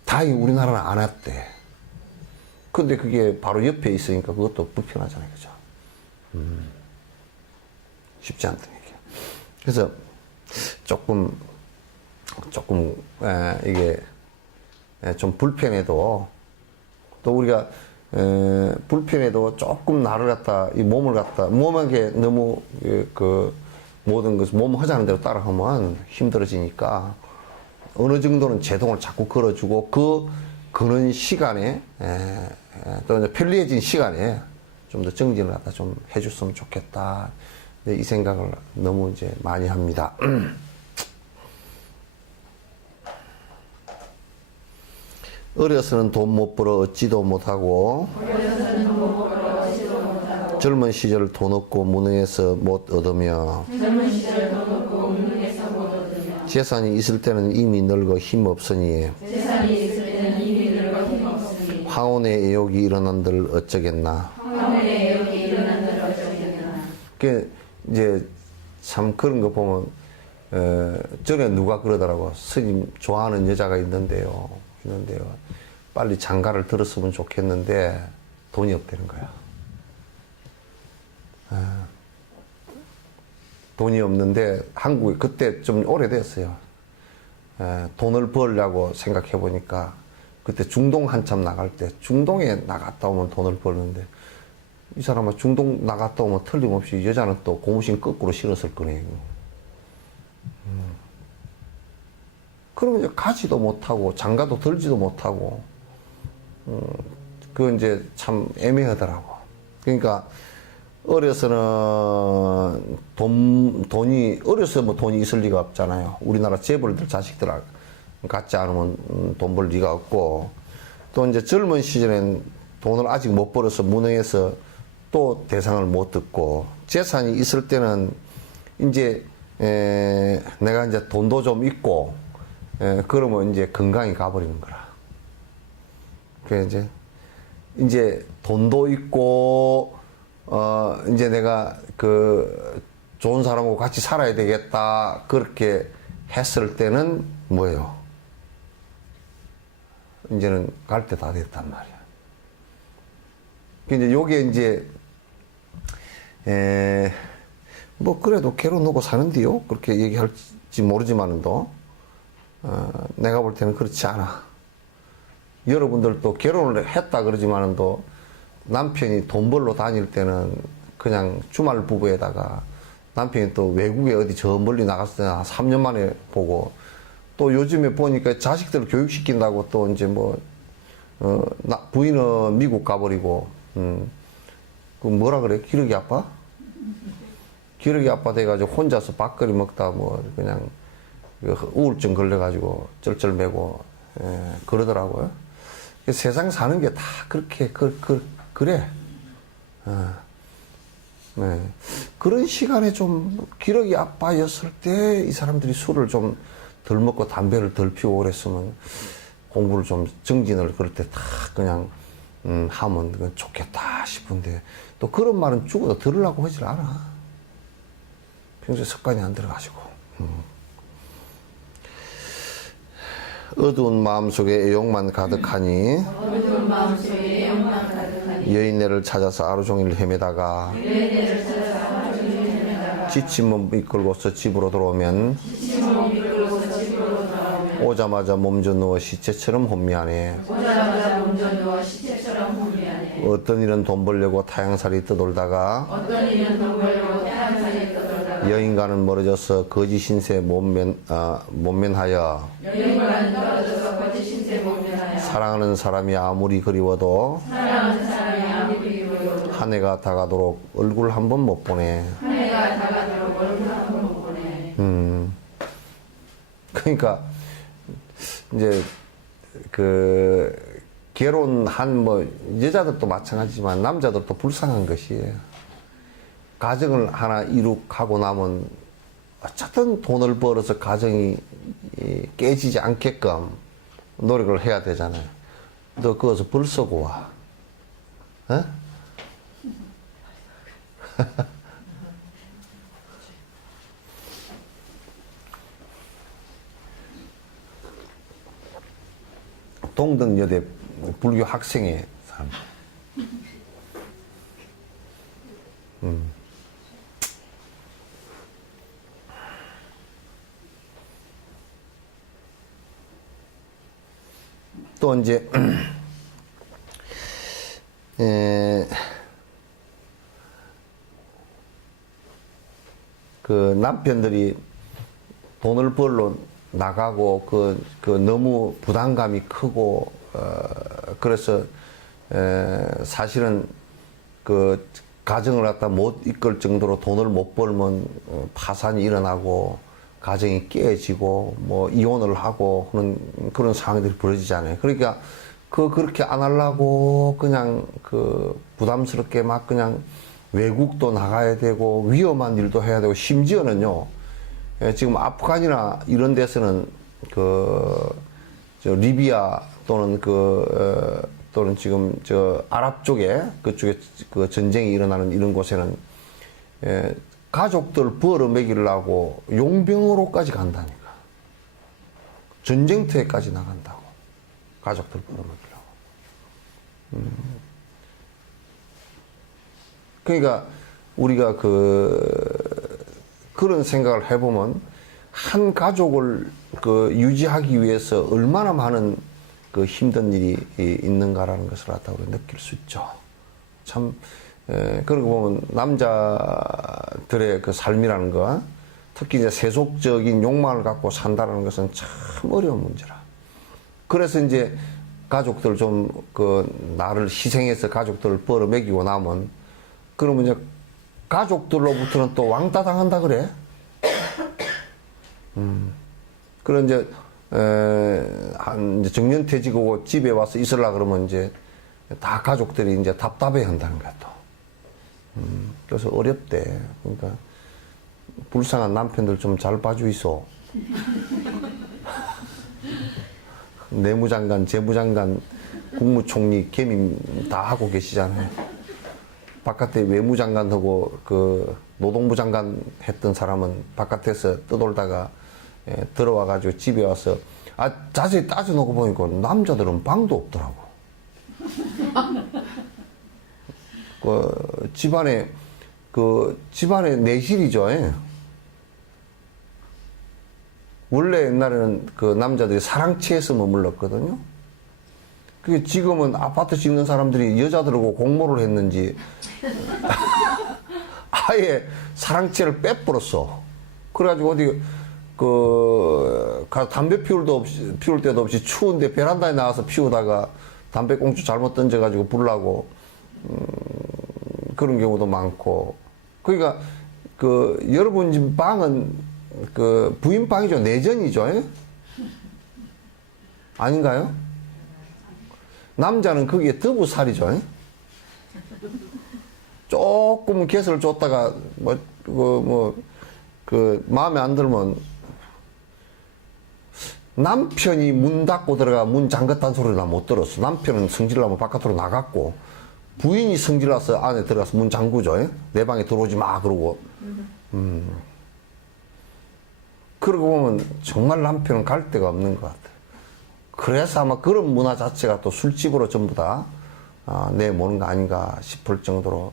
다행히 우리나라는 안 왔대. 근데 그게 바로 옆에 있으니까 그것도 불편하잖아요. 그죠? 쉽지 않던 얘기야. 그래서 조금 이게 좀 불편해도 또 우리가 불편해도 조금 나를 갖다 이 몸을 갖다 몸에게 너무 그 모든 것을 몸 하자는 대로 따라하면 힘들어지니까 어느 정도는 제동을 자꾸 걸어주고 그 그런 시간에 또 이제 편리해진 시간에 좀 더 정진을 갖다 좀 해줬으면 좋겠다. 이 생각을 너무 이제 많이 합니다. 어려서는 돈 못 벌어 얻지도 못하고 젊은 시절 돈 없고 무능해서 못 얻으며 재산이 있을 때는 이미 늙어 힘 없으니 황혼의 애욕이 일어난들 어쩌겠나. 그 이제 참 그런 거 보면 전에 누가 그러더라고. 스님 좋아하는 여자가 있는데요. 빨리 장가를 들었으면 좋겠는데 돈이 없다는 거야. 돈이 없는데 한국에 그때 좀 오래됐어요. 돈을 벌려고 생각해 보니까 그때 중동 한참 나갈 때 중동에 나갔다 오면 돈을 벌는데 이 사람은 중동 나갔다 오면 틀림없이 여자는 또 고무신 거꾸로 신었을 거네요. 그러면 이제 가지도 못하고 장가도 들지도 못하고 그건 이제 참 애매하더라고. 그러니까 어려서는 어려서 뭐 돈이 있을 리가 없잖아요. 우리나라 재벌들 자식들 같지 않으면 돈 벌 리가 없고 또 이제 젊은 시절엔 돈을 아직 못 벌어서 무능해서 또 대상을 못 듣고 재산이 있을 때는 이제 내가 이제 돈도 좀 있고, 그러면 이제 건강이 가버리는 거라. 그래, 이제 돈도 있고, 이제 내가 좋은 사람하고 같이 살아야 되겠다. 그렇게 했을 때는 뭐예요? 이제는 갈 때 다 됐단 말이야. 이제 요게 이제, 뭐, 그래도 괴로워놓고 사는데요? 그렇게 얘기할지 모르지만도, 내가 볼 때는 그렇지 않아. 여러분들도 결혼을 했다 그러지만도 남편이 돈 벌러 다닐 때는 그냥 주말 부부에다가 남편이 또 외국에 어디 저 멀리 나갔을 때는 한 3년 만에 보고 또 요즘에 보니까 자식들을 교육시킨다고 또 이제 뭐, 부인은 미국 가버리고, 그 뭐라 그래? 기러기 아빠? 기러기 아빠 돼가지고 혼자서 밥거리 먹다 뭐 그냥 우울증 걸려가지고 쩔쩔매고, 그러더라고요. 세상 사는 게 다 그렇게, 그래. 네. 그런 시간에 좀 기러기 아빠였을 때 이 사람들이 술을 좀 덜 먹고 담배를 덜 피우고 그랬으면 공부를 좀 정진을 그럴 때 다 그냥 하면 그건 좋겠다 싶은데 또 그런 말은 죽어도 들으려고 하질 않아. 평소에 습관이 안 들어가지고. 어두운 마음속에 애욕만 가득하니 여인네를 찾아서 하루 종일 헤매다가 지친 몸 이끌고서 집으로 들어오면 오자마자 몸져 누워 시체처럼 혼미하네. 어떤 일은 돈 벌려고 타향살이 떠돌다가 여인과는 멀어져서 거짓 신세 몸면하여 사랑하는 사람이 아무리 그리워도 한 해가 다가도록 얼굴 한 번 못 보네. 그러니까 이제 결혼한 뭐 여자들도 마찬가지지만 남자들도 불쌍한 것이에요. 가정을 하나 이룩하고 나면 어쨌든 돈을 벌어서 가정이 깨지지 않게끔 노력을 해야 되잖아요. 너 거기서 벌 쓰고 와. 어? 동덕여대 불교 학생의 사람. 또 이제 그 남편들이 돈을 벌러 나가고 너무 부담감이 크고 그래서 사실은 그 가정을 갖다 못 이끌 정도로 돈을 못 벌면 파산이 일어나고 가정이 깨지고 뭐 이혼을 하고 하는 그런 상황들이 벌어지잖아요. 그러니까 그렇게 안 하려고 그냥 부담스럽게 막 그냥 외국도 나가야 되고 위험한 일도 해야 되고 심지어는요. 지금 아프간이나 이런 데서는 리비아 또는 또는 지금 아랍 쪽에 그쪽에 전쟁이 일어나는 이런 곳에는 가족들 벌어 먹이려고 용병으로까지 간다니까. 전쟁터에까지 나간다고. 가족들 벌어 먹이려고. 그러니까 우리가 그런 생각을 해보면 한 가족을 유지하기 위해서 얼마나 많은 힘든 일이 있는가라는 것을 우리가 느낄 수 있죠. 참, 그러고 보면 남자들의 삶이라는 거, 특히 이제 세속적인 욕망을 갖고 산다는 것은 참 어려운 문제라. 그래서 이제 가족들 좀 나를 희생해서 가족들을 벌어 먹이고 나면 그러면 이제 가족들로부터는 또 왕따 당한다 그래. 그런 이제 이제 정년퇴직하고 집에 와서 있으려 그러면 이제 다 가족들이 이제 답답해 한다는 거야 또. 그래서 어렵대. 그러니까 불쌍한 남편들 좀 잘 봐주이소. 내무장관, 재무장관, 국무총리, 겸임 다 하고 계시잖아요. 바깥에 외무장관하고 그 노동부 장관 했던 사람은 바깥에서 떠돌다가 들어와가지고 집에 와서 자세히 따져놓고 보니까 남자들은 방도 없더라고. 집안에 내실이죠. 원래 옛날에는 그 남자들이 사랑채에서 머물렀거든요. 그게 지금은 아파트 짓는 사람들이 여자들하고 공모를 했는지 아예 사랑채를 빼버렸어. 그래가지고 어디 담배 피울 때도 없이 추운데 베란다에 나와서 피우다가 담배꽁초 잘못 던져가지고 불나고 그런 경우도 많고. 그러니까 여러분 집 방은 부인 방이죠. 내전이죠. 아닌가요? 남자는 거기에 더부살이죠. 조금 개수를 줬다가 마음에 안 들면 남편이 문 닫고 들어가 문 잠갔다는 소리를 나 못 들었어. 남편은 성질나면 바깥으로 나갔고 부인이 성질나서 안에 들어가서 문 잠그죠. 내 방에 들어오지 마 그러고. 그러고 보면 정말 남편은 갈 데가 없는 것 같아요. 그래서 아마 그런 문화 자체가 또 술집으로 전부 다 내모는 거 아닌가 싶을 정도로.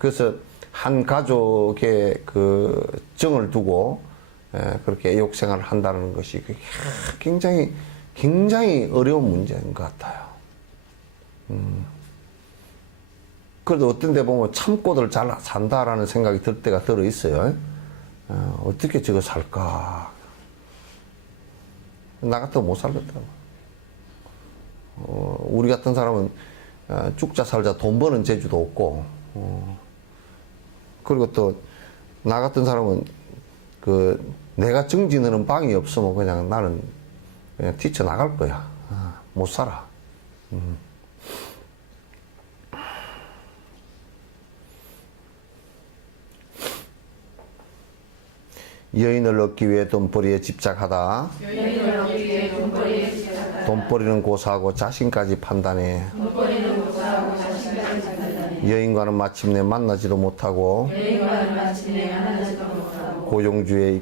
그래서 한 가족의 그 정을 두고 그렇게 애욕 생활을 한다는 것이 굉장히 어려운 문제인 것 같아요. 그래도 어떤 데 보면 참고들 잘 산다라는 생각이 들 때가 들어 있어요. 어떻게 저거 살까? 나 같으면 못 살겠다고. 우리 같은 사람은 죽자 살자 돈 버는 재주도 없고, 그리고 또 나 같은 사람은 내가 정진하는 방이 없으면 그냥 나는 그냥 뛰쳐나갈 거야. 못 살아. 여인을 얻기 위해 돈벌이에 집착하다. 돈벌이는 고사하고 자신까지 판단해. 여인과는 마침내 만나지도 못하고 고용주에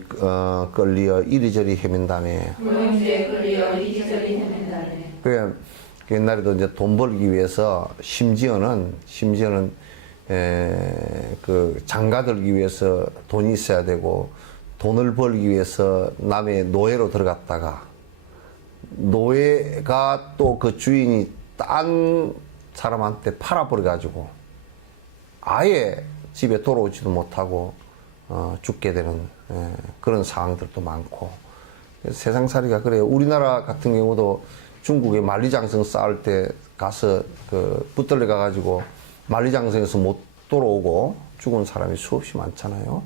끌리어 이리저리 헤맨다네. 그래 옛날에도 이제 돈 벌기 위해서 심지어는 장가 들기 위해서 돈이 있어야 되고 돈을 벌기 위해서 남의 노예로 들어갔다가 노예가 또 그 주인이 딴 사람한테 팔아버려 가지고 아예 집에 돌아오지도 못하고 죽게 되는 그런 상황들도 많고. 세상살이가 그래요. 우리나라 같은 경우도 중국에 만리장성 쌓을 때 가서 붙들려 가가지고 만리장성에서 못 돌아오고 죽은 사람이 수없이 많잖아요.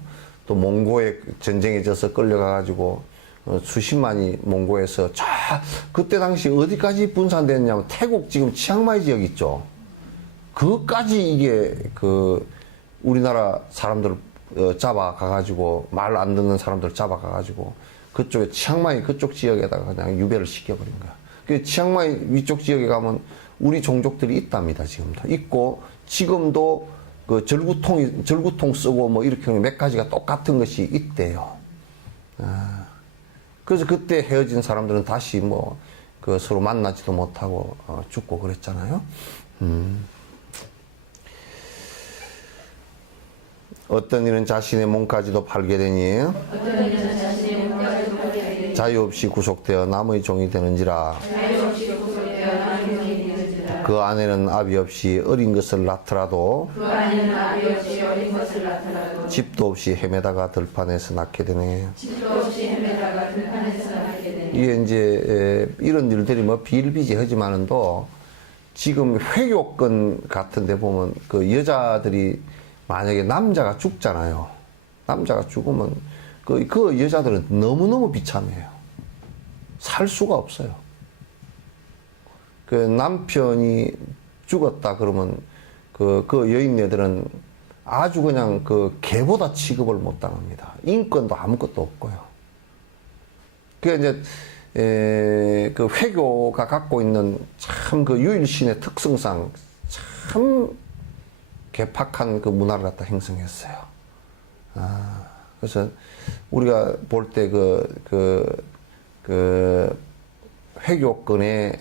또 몽고에 전쟁에 져서 끌려가가지고 수십만이 몽고에서 그때 당시 어디까지 분산됐냐면 태국 지금 치앙마이 지역 있죠. 그까지 이게 우리나라 사람들 잡아가가지고 말 안 듣는 사람들 잡아가가지고 그쪽에 치앙마이 그쪽 지역에다가 그냥 유배를 시켜버린 거야. 그 치앙마이 위쪽 지역에 가면 우리 종족들이 있답니다. 지금도 있고 지금도 그 절구통 쓰고 뭐 이렇게 몇 가지가 똑같은 것이 있대요. 그래서 그때 헤어진 사람들은 다시 서로 만나지도 못하고 죽고 그랬잖아요. 어떤 이는 자신의 몸까지도 팔게 되니 자유 없이 구속되어 남의 종이 되는지라. 그 안에는 아비 없이 어린 것을 낳더라도 집도 없이 헤매다가 들판에서 낳게 되네. 이게 이제 이런 일들이 비일비재하지만은도 지금 회교권 같은 데 보면 그 여자들이 만약에 남자가 죽잖아요. 남자가 죽으면 그 여자들은 너무너무 비참해요. 살 수가 없어요. 그 남편이 죽었다 그러면 그 여인네들은 아주 그냥 그 개보다 취급을 못 당합니다. 인권도 아무것도 없고요. 그 이제 그 회교가 갖고 있는 참 그 유일신의 특성상 참 개팍한 그 문화를 갖다 형성했어요. 그래서 우리가 볼 때 그 회교권의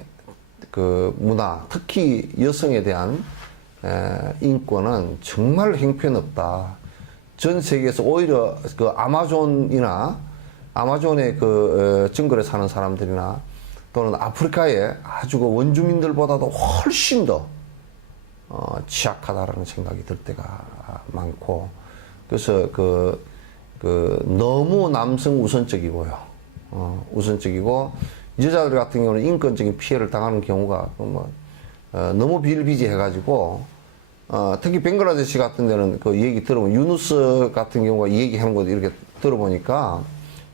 그 문화, 특히 여성에 대한 인권은 정말 형편없다. 전 세계에서 오히려 그 아마존의 그 정글에 사는 사람들이나 또는 아프리카의 아주 그 원주민들보다도 훨씬 더 취약하다라는 생각이 들 때가 많고, 그래서 너무 남성 우선적이고요. 우선적이고, 여자들 같은 경우는 인권적인 피해를 당하는 경우가 너무 비일비재해가지고, 특히 벵글라데시 같은 데는 그 얘기 들어보면, 유누스 같은 경우가 이 얘기 하는 것도 이렇게 들어보니까,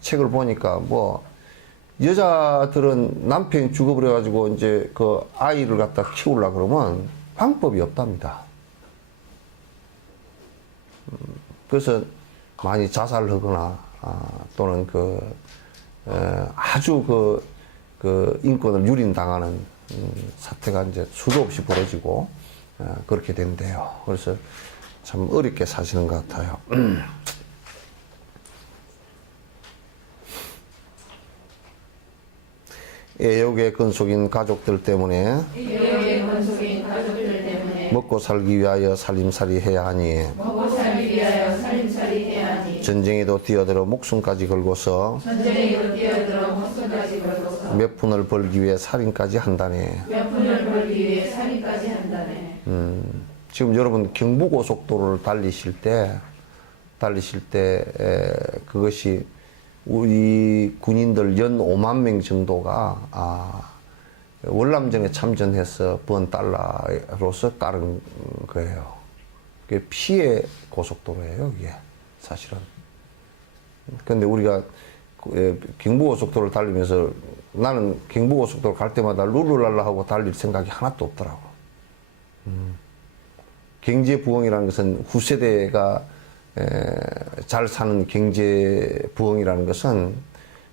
책을 보니까 여자들은 남편이 죽어버려가지고 이제 그 아이를 갖다 키우려고 그러면 방법이 없답니다. 그래서 많이 자살을 하거나, 또는 아주 그 인권을 유린당하는 사태가 이제 수도 없이 벌어지고, 그렇게 된대요. 그래서 참 어렵게 사시는 것 같아요. 애욕의 근속인 가족들 때문에 먹고 살기 위하여 살림살이 해야 하니 전쟁에도 뛰어들어 목숨까지 걸고서 몇 푼을 벌기 위해 살인까지 한다네. 지금 여러분 경부고속도로를 달리실 때 그것이 우리 군인들 연 5만 명 정도가 월남전에 참전해서 번 달러로서 깔은 거예요. 그게 피해 고속도로예요, 이게 사실은. 근데 우리가 경부고속도로를 달리면서 나는 경부고속도로 갈 때마다 룰루랄라 하고 달릴 생각이 하나도 없더라고. 경제 부흥이라는 것은 후세대가 잘 사는 경제 부흥이라는 것은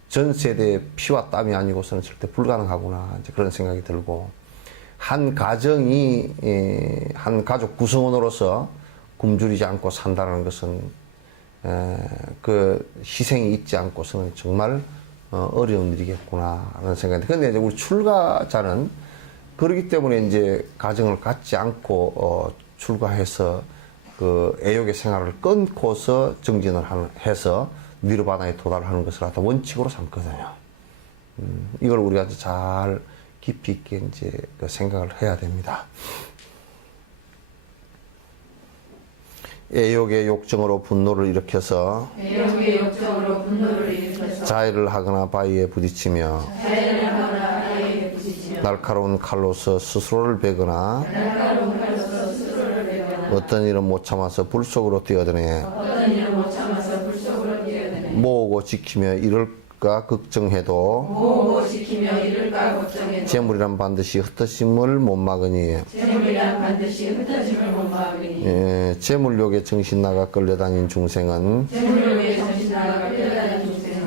전 세대의 피와 땀이 아니고서는 절대 불가능하구나, 이제 그런 생각이 들고, 한 가정이 한 가족 구성원으로서 굶주리지 않고 산다는 것은 그 희생이 있지 않고서는 정말 어려운 일이겠구나 하는 생각이. 근데 이제 우리 출가자는 그렇기 때문에 이제 가정을 갖지 않고 출가해서 그 애욕의 생활을 끊고서 정진을 해서 니르바나에 도달하는 것을 갖다 원칙으로 삼거든요. 이걸 우리가 잘 깊이 있게 이제 그 생각을 해야 됩니다. 애욕의 욕정으로 분노를 일으켜서 자해를 하거나 바위에 부딪히며 날카로운 칼로서 스스로를 베거나 어떤 일은 못 참아서 불 속으로 뛰어드네. 모으고 지키며 이룰까 걱정해도 재물이란 반드시 흩어짐을 못 막으니. 재물욕에 정신 나가 끌려다닌 중생은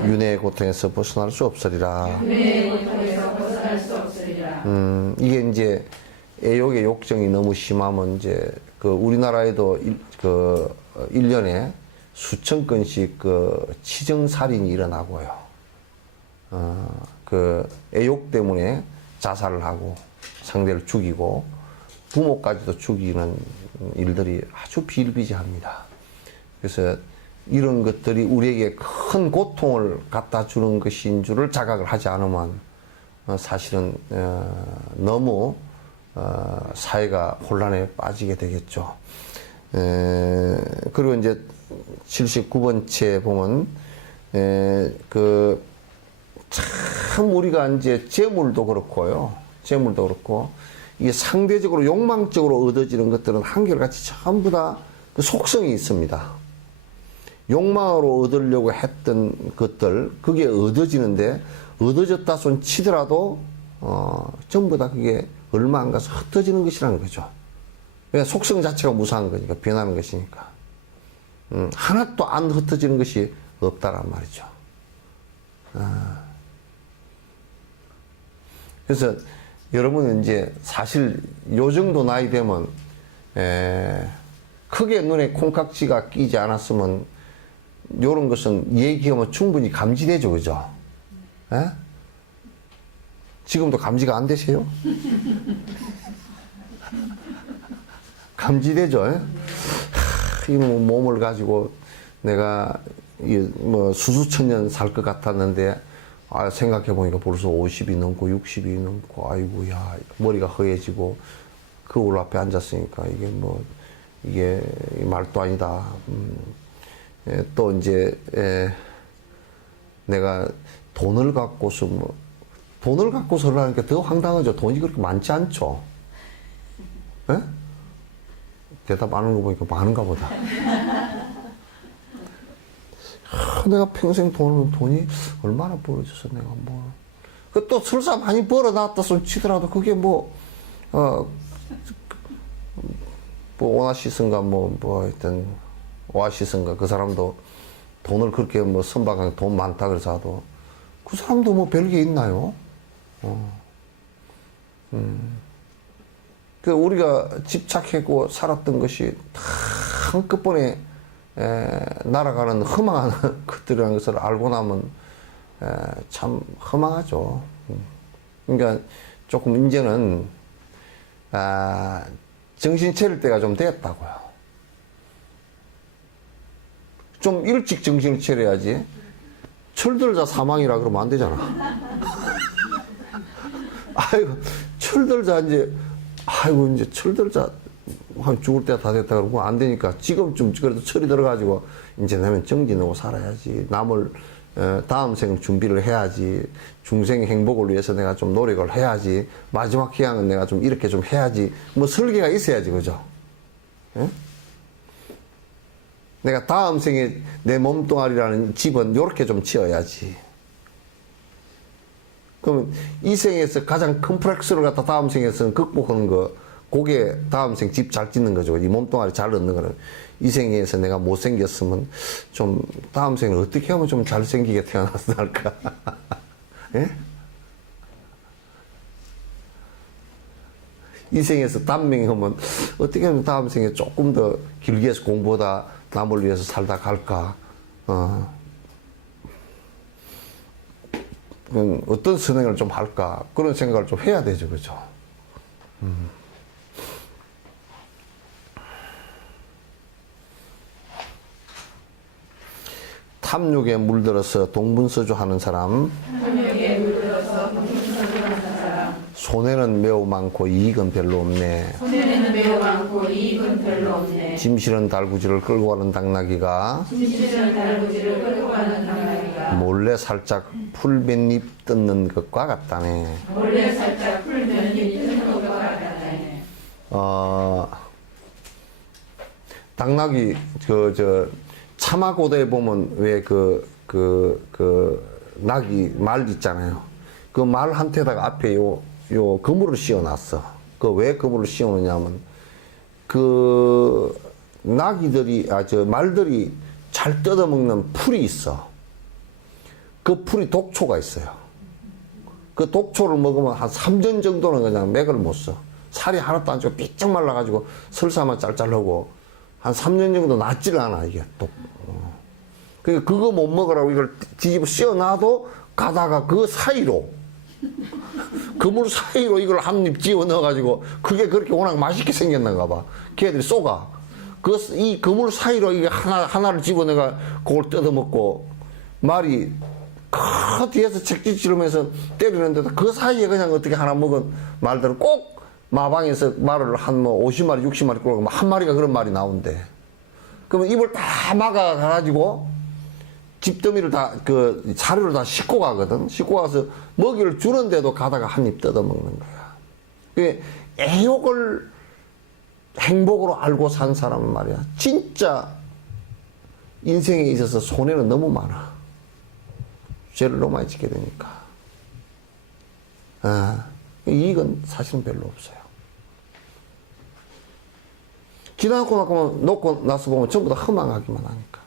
윤회의 고통에서 벗어날 수 없으리라. 이게 이제 애욕의 욕정이 너무 심하면 이제 그 우리나라에도 그 1년에 수천 건씩 그 치정살인이 일어나고요. 그 애욕 때문에 자살을 하고 상대를 죽이고 부모까지도 죽이는 일들이 아주 비일비재합니다. 그래서 이런 것들이 우리에게 큰 고통을 갖다 주는 것인 줄을 자각을 하지 않으면 사실은 너무 사회가 혼란에 빠지게 되겠죠. 그리고 이제 79번째 보면 참 우리가 이제 재물도 그렇고요. 재물도 그렇고 이게 상대적으로 욕망적으로 얻어지는 것들은 한결같이 전부 다 그 속성이 있습니다. 욕망으로 얻으려고 했던 것들, 그게 얻어지는데 얻어졌다 손 치더라도 전부 다 그게 얼마 안 가서 흩어지는 것이라는 거죠. 그냥 속성 자체가 무사한 거니까, 변하는 것이니까. 하나도 안 흩어지는 것이 없다란 말이죠. 그래서 여러분은 이제 사실 요 정도 나이 되면 크게 눈에 콩깍지가 끼지 않았으면 요런 것은 얘기하면 충분히 감지되죠, 그죠? 에? 지금도 감지가 안 되세요? 감지되죠? 에? 이 몸을 가지고 내가 뭐 수수천년 살 것 같았는데 생각해 보니까 벌써 50이 넘고 60이 넘고 아이고야 머리가 허해지고 거울 앞에 앉았으니까 이게 말도 아니다. 또 이제 내가 돈을 갖고서 돈을 갖고서 하니까 더 황당하죠. 돈이 그렇게 많지 않죠. 에? 대답 안 하는 거 보니까 많은가 보다. 내가 평생 돈이 얼마나 벌어져서 내가 또 설사 많이 벌어놨다 손 치더라도 그게 오아시스인가 하여튼 오아시스인가 그 사람도 돈을 그렇게 선박하게 돈 많다 그래서 그 사람도 별게 있나요? 그 우리가 집착하고 살았던 것이 다 한꺼번에 날아가는 허망한 것들이라는 것을 알고 나면 참 허망하죠. 그러니까 조금 이제는 정신 차릴 때가 좀 됐다고요. 좀 일찍 정신을 차려야지. 철들자 사망이라 그러면 안 되잖아. 아이고 철들자 이제 철들자 한 죽을 때가 다 됐다 그러고 안 되니까 지금쯤 그래도 철이 들어가지고 이제 나면 정진하고 살아야지. 남을 다음 생 준비를 해야지. 중생 행복을 위해서 내가 좀 노력을 해야지. 마지막 기한은 내가 좀 이렇게 좀 해야지. 설계가 있어야지, 그죠? 예? 내가 다음 생에 내 몸뚱아리라는 집은 요렇게 좀 지어야지. 그러면 이 생에서 가장 컴플렉스를 갖다 다음 생에서는 극복하는 거, 그게 다음 생 집 잘 짓는 거죠. 이 몸뚱아리 잘 얻는 거는. 이 생에서 내가 못생겼으면 좀 다음 생을 어떻게 하면 좀 잘생기게 태어나서 할까? 예? 이 생에서 단명하면 어떻게 하면 다음 생에 조금 더 길게 해서 공부보다 남을 위해서 살다 갈까? 어떤 선행을 좀 할까? 그런 생각을 좀 해야 되죠, 그죠? 탐욕에 물들어서 동분서주 하는 사람, 손해는 매우 많고 이익은 별로 없네. 손해는 매우 많고 이익은 별로 없네. 짐 실은 달구지를 끌고 가는 당나귀가 몰래 살짝 풀뱃잎 뜯는 것과 같다네. 몰래 살짝 풀면이 뜨는 것과 같다네. 당나귀 차마고대에 보면 왜 낙이 말 있잖아요. 그 말 한테다가 앞에 요 그물을 씌워놨어. 그 왜 그물을 씌워놓냐면 말들이 잘 뜯어먹는 풀이 있어. 그 풀이 독초가 있어요. 그 독초를 먹으면 한 3년 정도는 그냥 맥을 못 써. 살이 하나도 안 찌고 삐쩍 말라가지고 설사만 짤짤하고 한 3년 정도 낫지를 않아, 이게 또. 그러니까 그거 못 먹으라고 이걸 뒤집어 씌워놔도 가다가 그 사이로, 그물 사이로 이걸 한 입 집어 넣어가지고 그게 그렇게 워낙 맛있게 생겼는가 봐. 걔들이 쏘가. 이 그물 사이로 이게 하나를 집어내가 그걸 뜯어먹고 말이 그 뒤에서 책짓 지르면서 때리는데도 그 사이에 그냥 어떻게 하나 먹은 말들은 꼭 마방에서 말을 한 50마리, 60마리 끌어가면 한 마리가 그런 말이 나온대. 그러면 입을 다 막아가지고 집더미를 사료를 다 싣고 가거든. 싣고 가서 먹이를 주는데도 가다가 한 입 뜯어먹는 거야. 애욕을 행복으로 알고 산 사람은 말이야. 진짜 인생에 있어서 손해는 너무 많아. 죄를 너무 많이 짓게 되니까. 이익은 사실은 별로 없어요. 놓고 나서 보면 전부 다 허망하기만 하니까.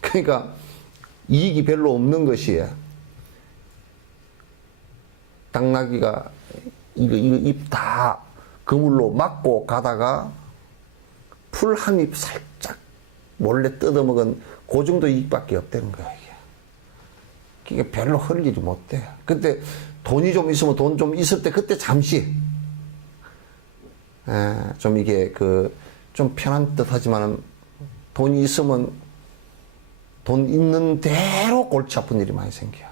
그러니까 이익이 별로 없는 것이 당나귀가 이거 잎 다 그물로 막고 가다가 풀 한 잎 살짝 몰래 뜯어먹은 그 정도 이익밖에 없다는 거야, 이게. 그게 별로 할 일이 못 돼. 그때 돈이 좀 있으면 돈 좀 있을 때 그때 잠시 좀 이게 좀 편한 듯 하지만은 돈이 있으면 돈 있는 대로 골치 아픈 일이 많이 생겨요.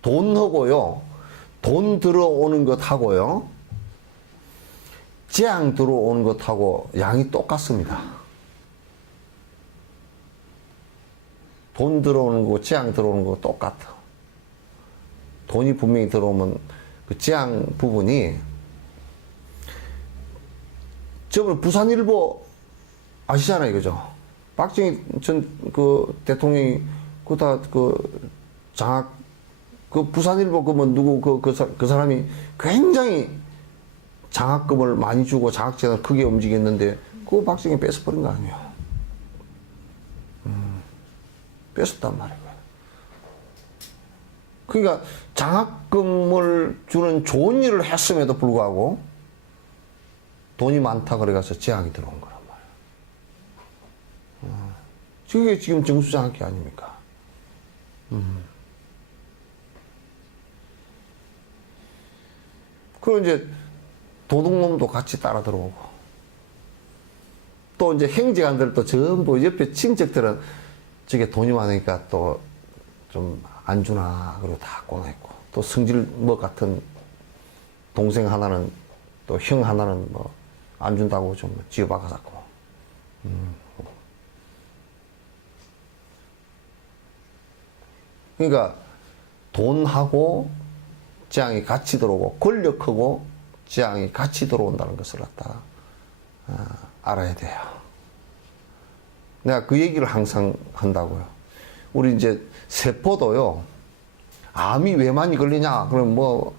돈하고요, 돈 들어오는 것하고요, 재앙 들어오는 것하고 양이 똑같습니다. 돈 들어오는 거고 재앙 들어오는 거고 똑같아. 돈이 분명히 들어오면 그 재앙 부분이, 저번에 부산일보 아시잖아요, 그죠? 박정희 전 대통령이 장학, 부산일보 그 사람이 굉장히 장학금을 많이 주고 장학재단을 크게 움직였는데 그거 박정희 뺏어버린 거 아니에요. 뺏었단 말이에요. 그러니까 장학금을 주는 좋은 일을 했음에도 불구하고 돈이 많다 그래가서 재앙이 들어온 거란 말이에요. 그게 지금 정수장학기 아닙니까? 그리고 이제 도둑놈도 같이 따라 들어오고, 또 이제 행제관들도 전부 옆에 친척들은 저게 돈이 많으니까 또 좀 안 주나, 그리고 다 꼬나있고, 또 성질뭐 같은 동생 하나는, 또 형 하나는 뭐 안 준다고 좀 쥐어박아잡고. 그러니까 돈하고 재앙이 같이 들어오고, 권력하고 재앙이 같이 들어온다는 것을 갖다가 알아야 돼요. 내가 그 얘기를 항상 한다고요. 우리 이제 세포도요, 암이 왜 많이 걸리냐? 그럼 뭐,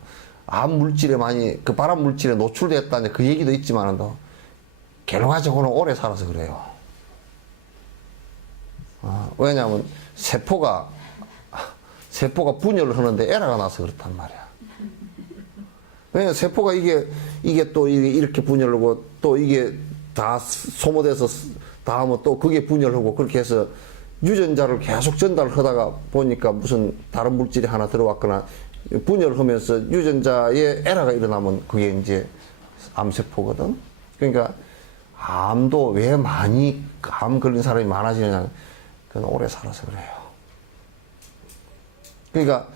암 물질에 많이, 그 발암 물질에 노출됐다, 그 얘기도 있지만은, 결과적으로는 오래 살아서 그래요. 왜냐하면 세포가 분열을 하는데 에러가 나서 그렇단 말이야. 왜냐면 세포가 이게 또 이렇게 분열하고, 또 이게 다 소모돼서 다 하면 또 그게 분열하고, 그렇게 해서 유전자를 계속 전달하다가 보니까 무슨 다른 물질이 하나 들어왔거나 분열하면서 유전자에 에러가 일어나면 그게 이제 암세포거든. 그러니까 암도 왜 많이 암 걸린 사람이 많아지느냐, 그건 오래 살아서 그래요. 그러니까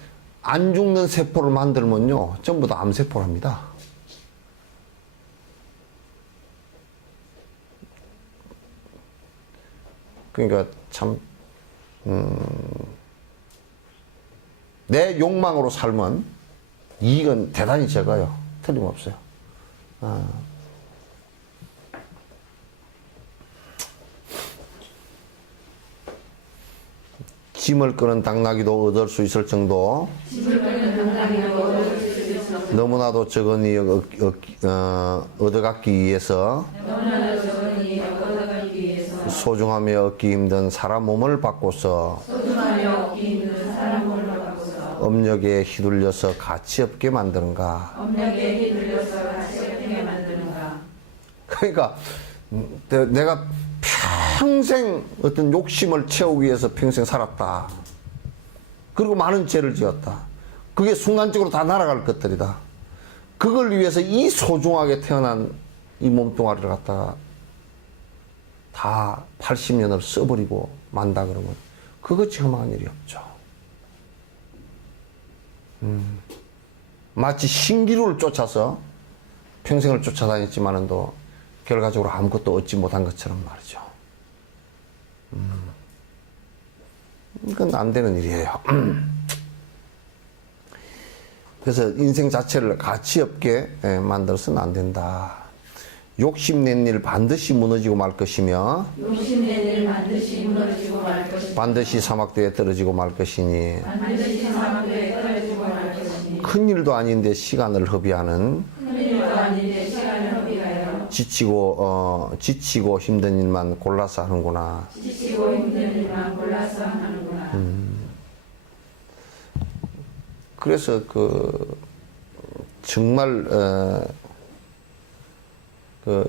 안 죽는 세포를 만들면요, 전부 다 암세포랍니다. 그러니까 참 내 욕망으로 살면 이익은 대단히 적어요. 틀림없어요. 짐을 끄는 당나귀도 얻을 수 있을 정도, 너무나도 적은 이익 얻어갖기 위해서 소중하며 얻기 힘든 사람 몸을 바꿔서 업력에 휘둘려서 가치없게 만드는가. 그러니까 내가 평생 어떤 욕심을 채우기 위해서 평생 살았다. 그리고 많은 죄를 지었다. 그게 순간적으로 다 날아갈 것들이다. 그걸 위해서 이 소중하게 태어난 이 몸뚱아리를 갖다가 다 80년을 써버리고 만다 그러면 그것이 험한 일이 없죠. 마치 신기루를 쫓아서 평생을 쫓아다녔지만은도 결과적으로 아무것도 얻지 못한 것처럼 말이죠. 이건 안 되는 일이에요. 그래서 인생 자체를 가치 없게 만들어서는 안 된다. 욕심낸 일 반드시 무너지고 말 것이며 반드시 사막도에 떨어지고 말 것이니 큰일도 아닌데 시간을 허비하는 큰일도 아닌데 시간을 허비하여 지치고 힘든 일만 골라서 하는구나. 지치고 힘든 일만 골라서 하는구나. 그래서 정말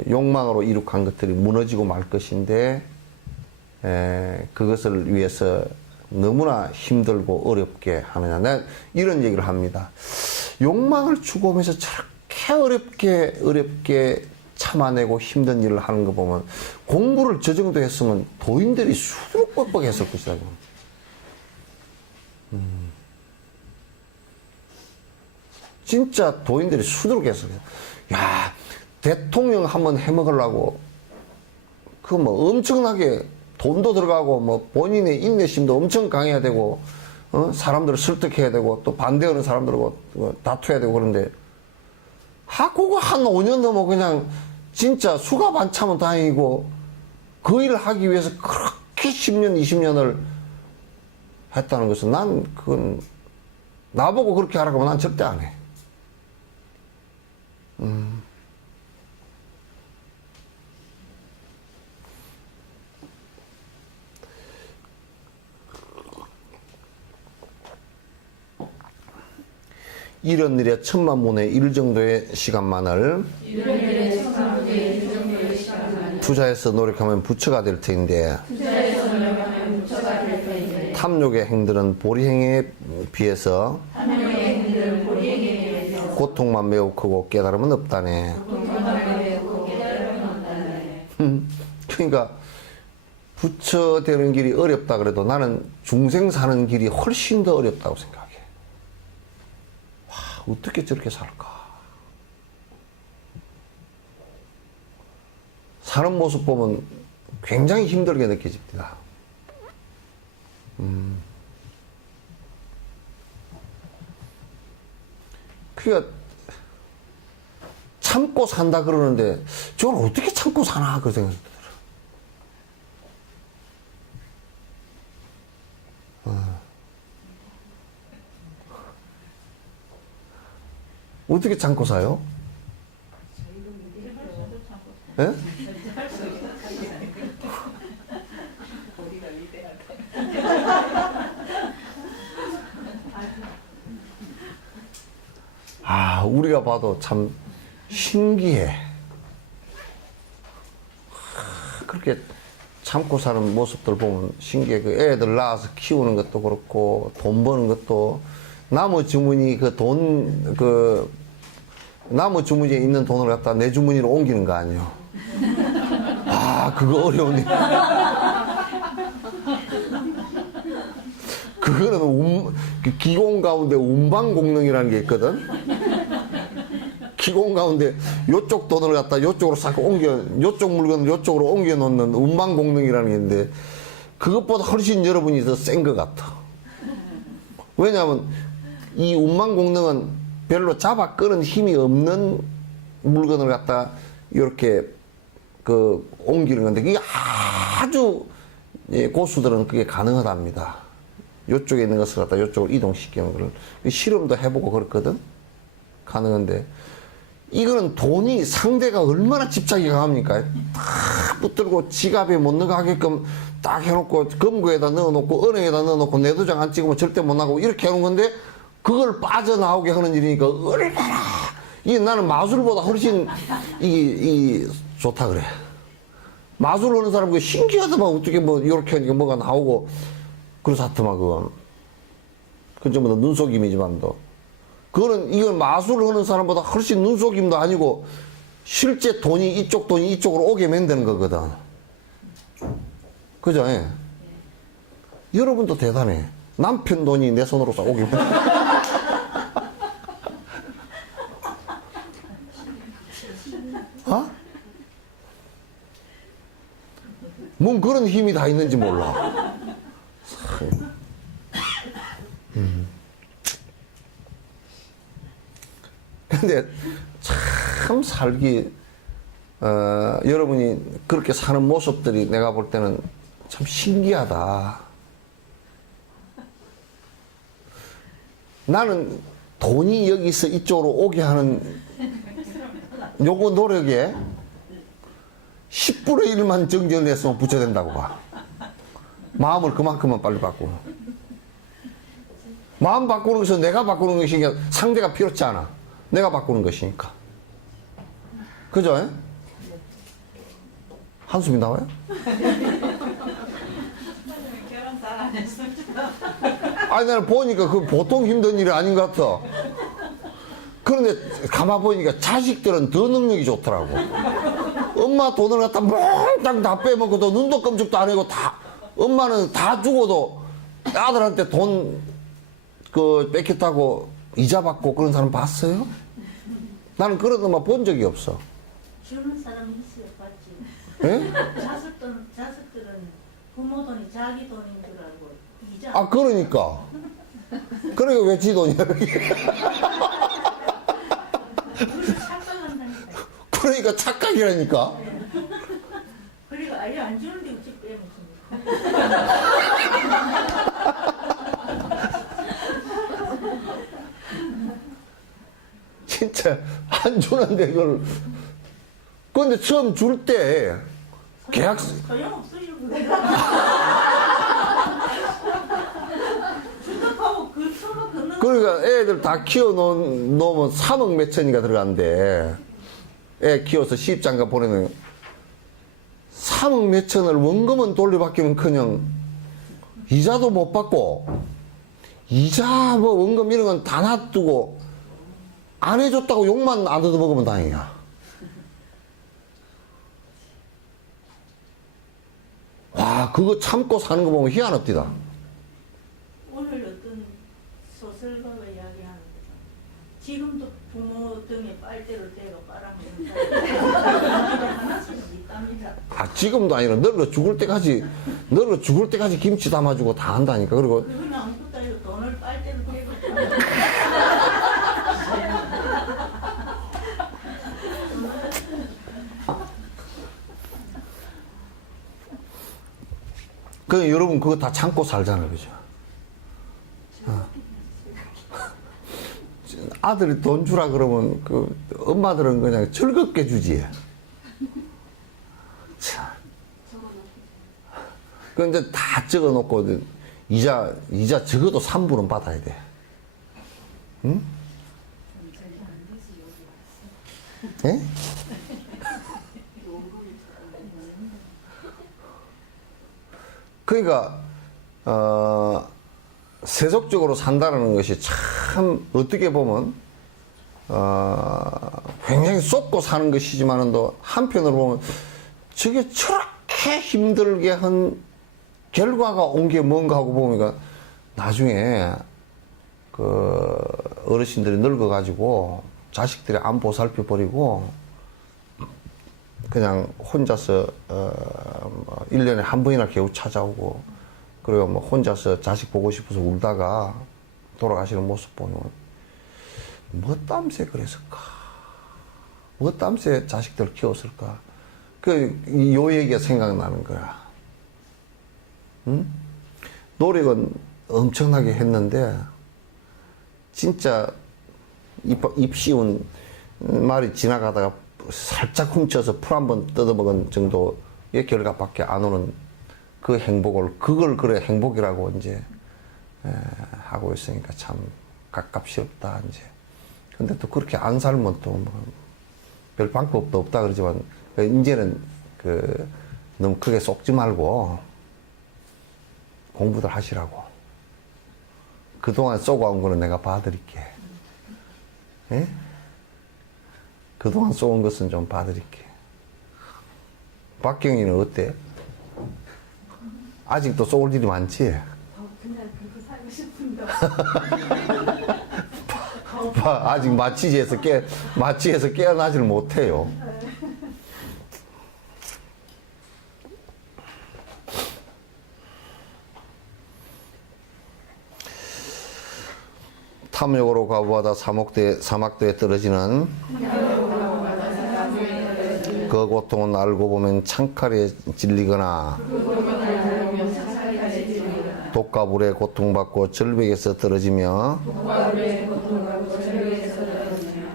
욕망으로 이룩한 것들이 무너지고 말 것인데 그것을 위해서 너무나 힘들고 어렵게 하느냐. 내가 이런 얘기를 합니다. 욕망을 추구하면서 저렇게 어렵게 참아내고 힘든 일을 하는 거 보면 공부를 저 정도 했으면 도인들이 수두룩 뻑뻑했을 것이다. 진짜 도인들이 수두룩 했을 것이다. 야, 대통령 한번 해먹으려고 그 뭐 엄청나게 돈도 들어가고 뭐 본인의 인내심도 엄청 강해야 되고 사람들을 설득해야 되고 또 반대하는 사람들하고 다투어야 되고 그런데 그거 한 5년 넘어 그냥 진짜 수갑 안 차면 다행이고 그 일을 하기 위해서 그렇게 10년 20년을 했다는 것은 난 그건 나보고 그렇게 하라고 하면 난 절대 안 해. 이런 일에 10,000분의 1 정도의 시간만을 투자해서 노력하면 부처가 될 터인데 탐욕의 행들은 보리행에 비해서 고통만 매우 크고 깨달음은 없다네. 그러니까 부처 되는 길이 어렵다 그래도 나는 중생 사는 길이 훨씬 더 어렵다고 생각해. 어떻게 저렇게 살까? 사는 모습 보면 굉장히 힘들게 느껴집니다. 그러니까 참고 산다 그러는데 저걸 어떻게 참고 사나 그 생각이 들어요. 어떻게 참고 사요? 예? 우리가 봐도 참 신기해. 그렇게 참고 사는 모습들 보면 신기해. 그 애들 낳아서 키우는 것도 그렇고, 돈 버는 것도, 나무 주머니 나무 주머니에 있는 돈을 갖다 내 주머니로 옮기는 거 아니에요. 그거 어려운데. 그거는 기공 가운데 운반 공능이라는 게 있거든. 기공 가운데 요쪽 돈을 갖다 요쪽으로 싹 요쪽 물건을 요쪽으로 옮겨 놓는 운반 공능이라는 게 있는데 그것보다 훨씬 여러분이 더 센 것 같아. 왜냐하면 이 운반 공능은 별로 잡아 끄는 힘이 없는 물건을 갖다 이렇게 옮기는 건데 그게 아주 고수들은 그게 가능하답니다. 요쪽에 있는 것을 갖다 요쪽으로 이동시키는 거를 실험도 해보고 그렇거든. 가능한데 이거는 돈이 상대가 얼마나 집착이 강합니까? 딱 붙들고 지갑에 못 넣어가게끔 딱 해놓고 금고에다 넣어놓고 은행에다 넣어놓고 내 도장 안 찍으면 절대 못 나가고 이렇게 해놓은 건데 그걸 빠져나오게 하는 일이니까 얼마나 이게 나는 마술보다 훨씬 이 좋다 그래. 마술 하는 사람 그 신기하더만 어떻게 뭐 이렇게 하니까 뭐가 나오고 그래서 하더만 그건 전부 다 눈속임이지만도 이건 마술을 하는 사람보다 훨씬 눈속임도 아니고 실제 돈이 이쪽으로 오게 만드는 거거든. 그죠? 예? 여러분도 대단해. 남편 돈이 내 손으로 싹 오게 만드는 뭔 그런 힘이 다 있는지 몰라. 근데 참 살기 여러분이 그렇게 사는 모습들이 내가 볼 때는 참 신기하다. 나는 돈이 여기서 이쪽으로 오게 하는 요거 노력에 10분의 1만 정전했으면 부처된다고 봐. 마음을 그만큼만 빨리 바꾸고. 마음 바꾸는 것은 내가 바꾸는 것이니까 상대가 필요 없지 않아. 내가 바꾸는 것이니까. 그죠? 한숨이 나와요? 결혼 잘 안 했어. 아니, 나는 보니까 그 보통 힘든 일이 아닌 것 같아. 그런데 가만 보니까 자식들은 더 능력이 좋더라고. 엄마 돈을 갖다 몽땅 다 빼먹고도 눈도 끔찍도 안 하고 다, 엄마는 다 주고도 아들한테 돈 뺏겼다고 이자 받고 그런 사람 봤어요? 나는 그런 엄마 본 적이 없어. 주는 사람 있어요, 봤지? 예? 자식들은 부모 돈이 자기 돈인 줄 알고 이자. 아, 그러니까 왜 지 돈이야? 우리 착각한다니까. 그러니까 착각이라니까. 그리고 아예 안 주는데 어찌 빼먹습니까? 진짜 안 주는데 그걸. 근데 처음 줄 때 계약 소용없어요, 그게. 주택하고 그 서로 걷는 그러니까 애들 다 키워놓으면 3억 몇천이가 들어간대. 애 키워서 시집장가 보내면 3억 몇천을 원금은 돌려받기는커녕 이자도 못 받고, 이자 뭐 원금 이런 건 다 놔두고 안 해줬다고 욕만 안 얻어먹으면 다행이야. 와, 그거 참고 사는 거 보면 희한합디다. 오늘 어떤 소설가가 이야기하는데 지금도 부모 등에 빨대를 대고 빨아먹는 사람이 하나씩 있답니다. 아, 지금도 아니라 늙어 죽을 때까지 김치 담아주고 다 한다니까. 그리고 그건 아무것도 아니고 돈을 빨대로 대고 여러분 그거 다 참고 살잖아요, 그죠? 아들이 돈 주라 그러면 그 엄마들은 그냥 즐겁게 주지. 참. 근데 다 적어놓고 이자 적어도 3분은 받아야 돼. 응? 예? 그러니까 세속적으로 산다는 것이 참 어떻게 보면 굉장히 쏟고 사는 것이지만은 또 한편으로 보면 저게 저렇게 힘들게 한 결과가 온 게 뭔가 하고 보니까 나중에 그 어르신들이 늙어가지고 자식들이 안 보살펴 버리고 그냥 혼자서 1년에 한 번이나 겨우 찾아오고, 그리고 뭐 혼자서 자식 보고 싶어서 울다가 돌아가시는 모습 보면 뭐 땀새 그랬을까? 뭐 땀새 자식들 키웠을까? 요 얘기가 생각나는 거야. 응? 노력은 엄청나게 했는데 진짜 입 씌운 말이 지나가다가 살짝 훔쳐서 풀 한 번 뜯어먹은 정도의 결과밖에 안 오는 그 행복을, 그걸 그래 행복이라고 이제 하고 있으니까 참 갑갑스럽다 이제. 근데 또 그렇게 안 살면 또 뭐 별 방법도 없다 그러지만 이제는 너무 크게 쏟지 말고 공부들 하시라고. 그동안 쏘고 온 거는 내가 봐드릴게. 예? 그동안 쏘은 것은 좀 봐드릴게. 박경희는 어때? 아직도 쏘을 일이 많지? 그냥 그거 살고 싶은데. 아직 마취에서 깨어나지를 못해요. 탐욕으로 과부하다 사막도에 떨어지는 그 고통은 알고 보면 창칼에 찔리거나 독과 불에 고통받고 절벽에서 떨어지며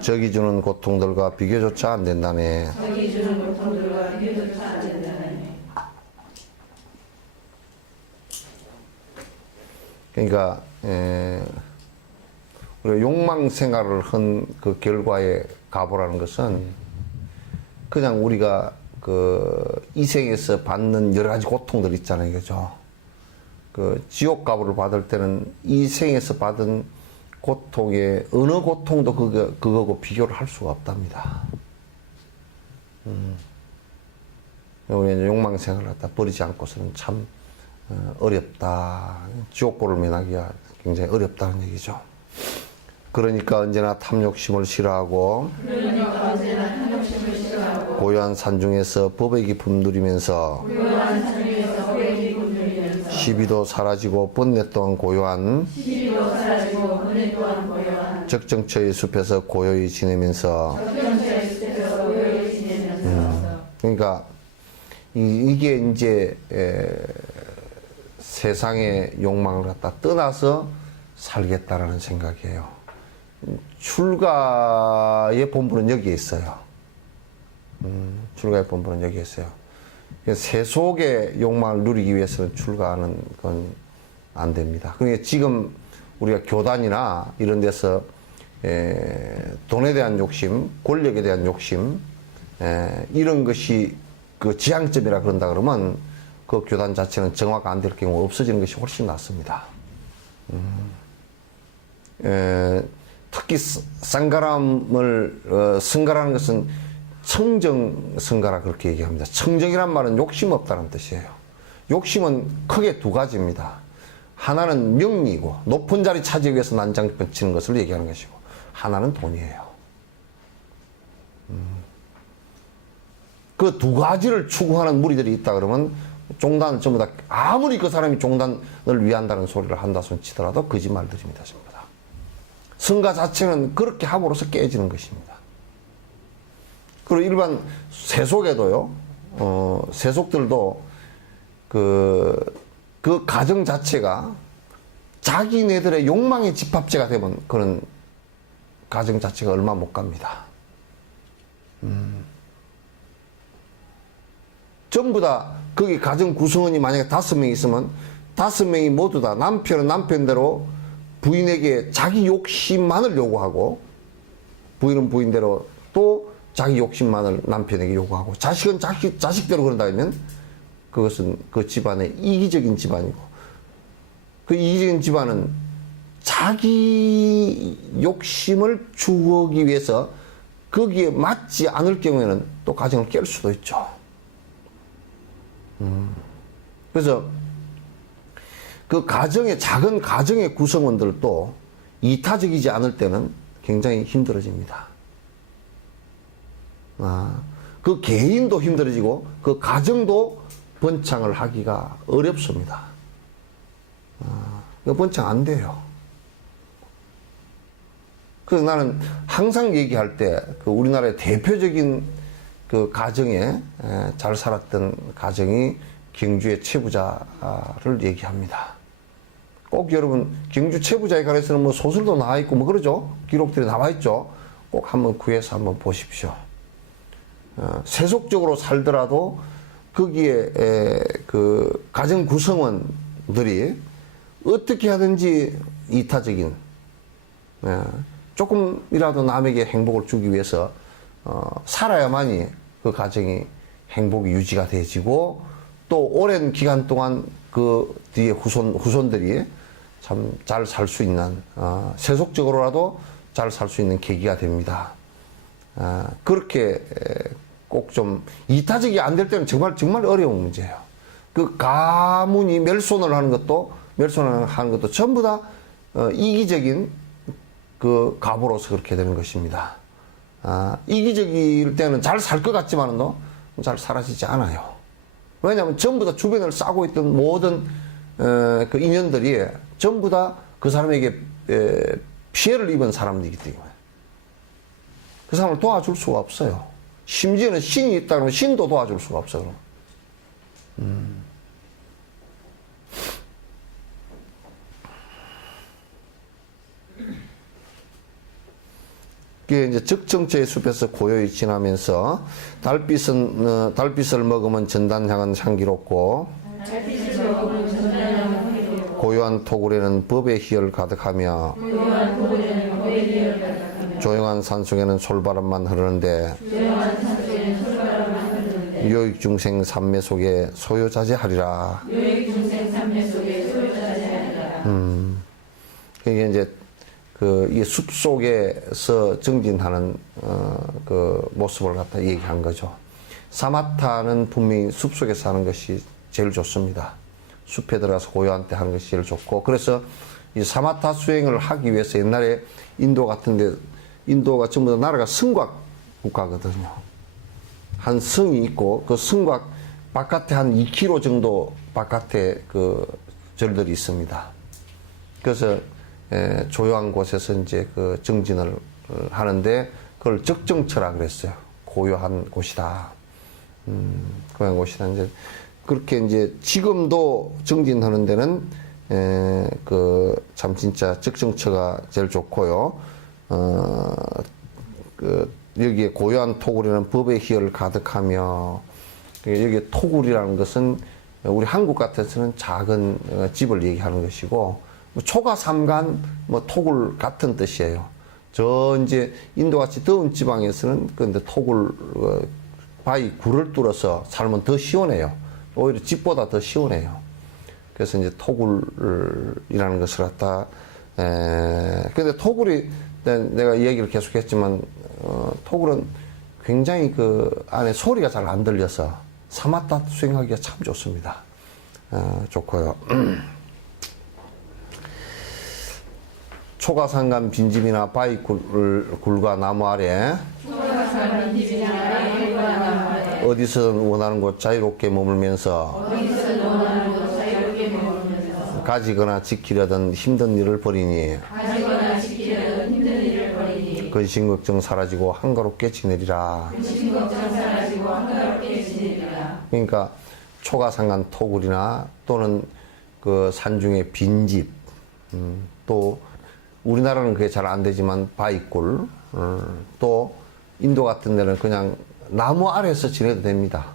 적이 주는 고통들과 비교조차 안 된다네. 적이 주는 고통들과 비교조차 안 된다네. 그러니까 우리가 욕망 생활을 한 그 결과의 가보라는 것은 그냥 우리가 그 이생에서 받는 여러 가지 고통들 있잖아요, 그죠? 그 지옥 가보를 받을 때는 이생에서 받은 고통의 어느 고통도 그거고 비교를 할 수가 없답니다. 우리 이제 욕망 생활을 갖다 버리지 않고서는 참 어렵다. 지옥보를 면하기가 굉장히 어렵다는 얘기죠. 그러니까 언제나 탐욕심을 싫어하고, 고요한 산중에서 법의 기품 누리면서, 시비도 사라지고 번뇌 또한 고요한, 적정처의 숲에서 고요히 지내면서, 그러니까 이게 이제 세상의 욕망을 갖다 떠나서 살겠다라는 생각이에요. 출가의 본분은 여기에 있어요. 출가의 본분은 여기에 있어요. 세속의 욕망을 누리기 위해서는 출가하는 건 안 됩니다. 그러니까 지금 우리가 교단이나 이런 데서 돈에 대한 욕심, 권력에 대한 욕심, 이런 것이 그 지향점이라 그런다 그러면 그 교단 자체는 정화가 안 될 경우 없어지는 것이 훨씬 낫습니다. 특히 쌍가람을 승가라는 것은 청정승가라 그렇게 얘기합니다. 청정이란 말은 욕심 없다는 뜻이에요. 욕심은 크게 두 가지입니다. 하나는 명리이고 높은 자리 차지하기 위해서 난장 펼치는 것을 얘기하는 것이고, 하나는 돈이에요. 그 두 가지를 추구하는 무리들이 있다 그러면 종단을 전부 다, 아무리 그 사람이 종단을 위한다는 소리를 한다 손 치더라도 거짓말들입니다, 전부 다. 성가 자체는 그렇게 함으로써 깨지는 것입니다. 그리고 일반 세속에도요, 세속들도 그 가정 자체가 자기네들의 욕망의 집합체가 되면 그런 가정 자체가 얼마 못 갑니다. 전부 다 거기 가정 구성원이 만약에 5명 있으면 5명이 모두 다 남편은 남편대로 부인에게 자기 욕심만을 요구하고, 부인은 부인대로 또 자기 욕심만을 남편에게 요구하고, 자식은 자식대로 그런다 하면 그것은 그 집안의 이기적인 집안이고, 그 이기적인 집안은 자기 욕심을 추구하기 위해서 거기에 맞지 않을 경우에는 또 가정을 깰 수도 있죠. 그래서 그 가정의, 작은 가정의 구성원들도 이타적이지 않을 때는 굉장히 힘들어집니다. 그 개인도 힘들어지고 그 가정도 번창을 하기가 어렵습니다. 번창 안 돼요. 그래서 나는 항상 얘기할 때 그 우리나라의 대표적인 그 가정에 잘 살았던 가정이 경주의 최부자를 얘기합니다. 꼭 여러분 경주 최부자에 관해서는 뭐 소설도 나와 있고 뭐 그러죠. 기록들이 나와 있죠. 꼭 한번 구해서 한번 보십시오. 세속적으로 살더라도 거기에 그 가정 구성원들이 어떻게 하든지 이타적인, 조금이라도 남에게 행복을 주기 위해서 살아야만이 그 가정이 행복이 유지가 되지고, 또 오랜 기간 동안 그 뒤에 후손들이 참 잘 살 수 있는, 세속적으로라도 잘 살 수 있는 계기가 됩니다. 그렇게 꼭 좀 이타적이 안 될 때는 정말 어려운 문제예요. 그 가문이 멸손을 하는 것도 전부 다 이기적인 그 가부로서 그렇게 되는 것입니다. 이기적일 때는 잘 살 것 같지만은 잘 사라지지 않아요. 왜냐하면 전부 다 주변을 싸고 있던 모든 그 인연들이 전부 다 그 사람에게 피해를 입은 사람들이기 때문에 그 사람을 도와줄 수가 없어요. 심지어는 신이 있다 그러면 신도 도와줄 수가 없어요. 그게 이제 적정처의 숲에서 고요히 지나면서 달빛을 먹으면 전단향은 향기롭고 고요한 토굴에는 법의 희열 가득하며 조용한 산속에는 솔바람만 흐르는데 유익중생 삼매 속에 소요자재하리라. 이게 이제 이 숲 속에서 정진하는 그 모습을 갖다 얘기한 거죠. 사마타는 분명히 숲 속에서 하는 것이 제일 좋습니다. 숲에 들어가서 고요한 때 하는 것이 제일 좋고, 그래서 이 사마타 수행을 하기 위해서 옛날에 인도 같은데, 인도가 전부 다 나라가 성곽 국가거든요. 한 성이 있고 그 성곽 바깥에 한 2km 정도 바깥에 그 절들이 있습니다. 그래서 조용한 곳에서 이제 그 정진을 하는데 그걸 적정처라 그랬어요. 고요한 곳이다. 고요한 곳이다. 이제 그렇게 이제 지금도 정진하는 데는 그 참 진짜 적정처가 제일 좋고요. 그 여기에 고요한 토굴에는 법의 희열 가득하며, 여기 토굴이라는 것은 우리 한국 같아서는 작은 집을 얘기하는 것이고, 초가삼간 뭐 토굴 같은 뜻이에요. 저 이제 인도같이 더운 지방에서는 근데 토굴 바위 굴을 뚫어서 살면 더 시원해요. 오히려 집보다 더 시원해요. 그래서 이제 토굴이라는 것을 갖다 근데 토굴이 내가 이 얘기를 계속했지만 토굴은 굉장히 그 안에 소리가 잘 안 들려서 사마타 수행하기가 참 좋습니다. 좋고요. 초가상간 빈집이나 바위 굴과 나무 아래 어디서든 원하는 곳 자유롭게 머물면서 가지거나 지키려던 힘든 일을 버리니 근심 걱정 사라지고 한가롭게 지내리라. 그러니까 초가상간 토굴이나 또는 그 산중의 빈집, 또 우리나라는 그게 잘 안 되지만 바위굴, 또 인도 같은 데는 그냥 나무 아래에서 지내도 됩니다.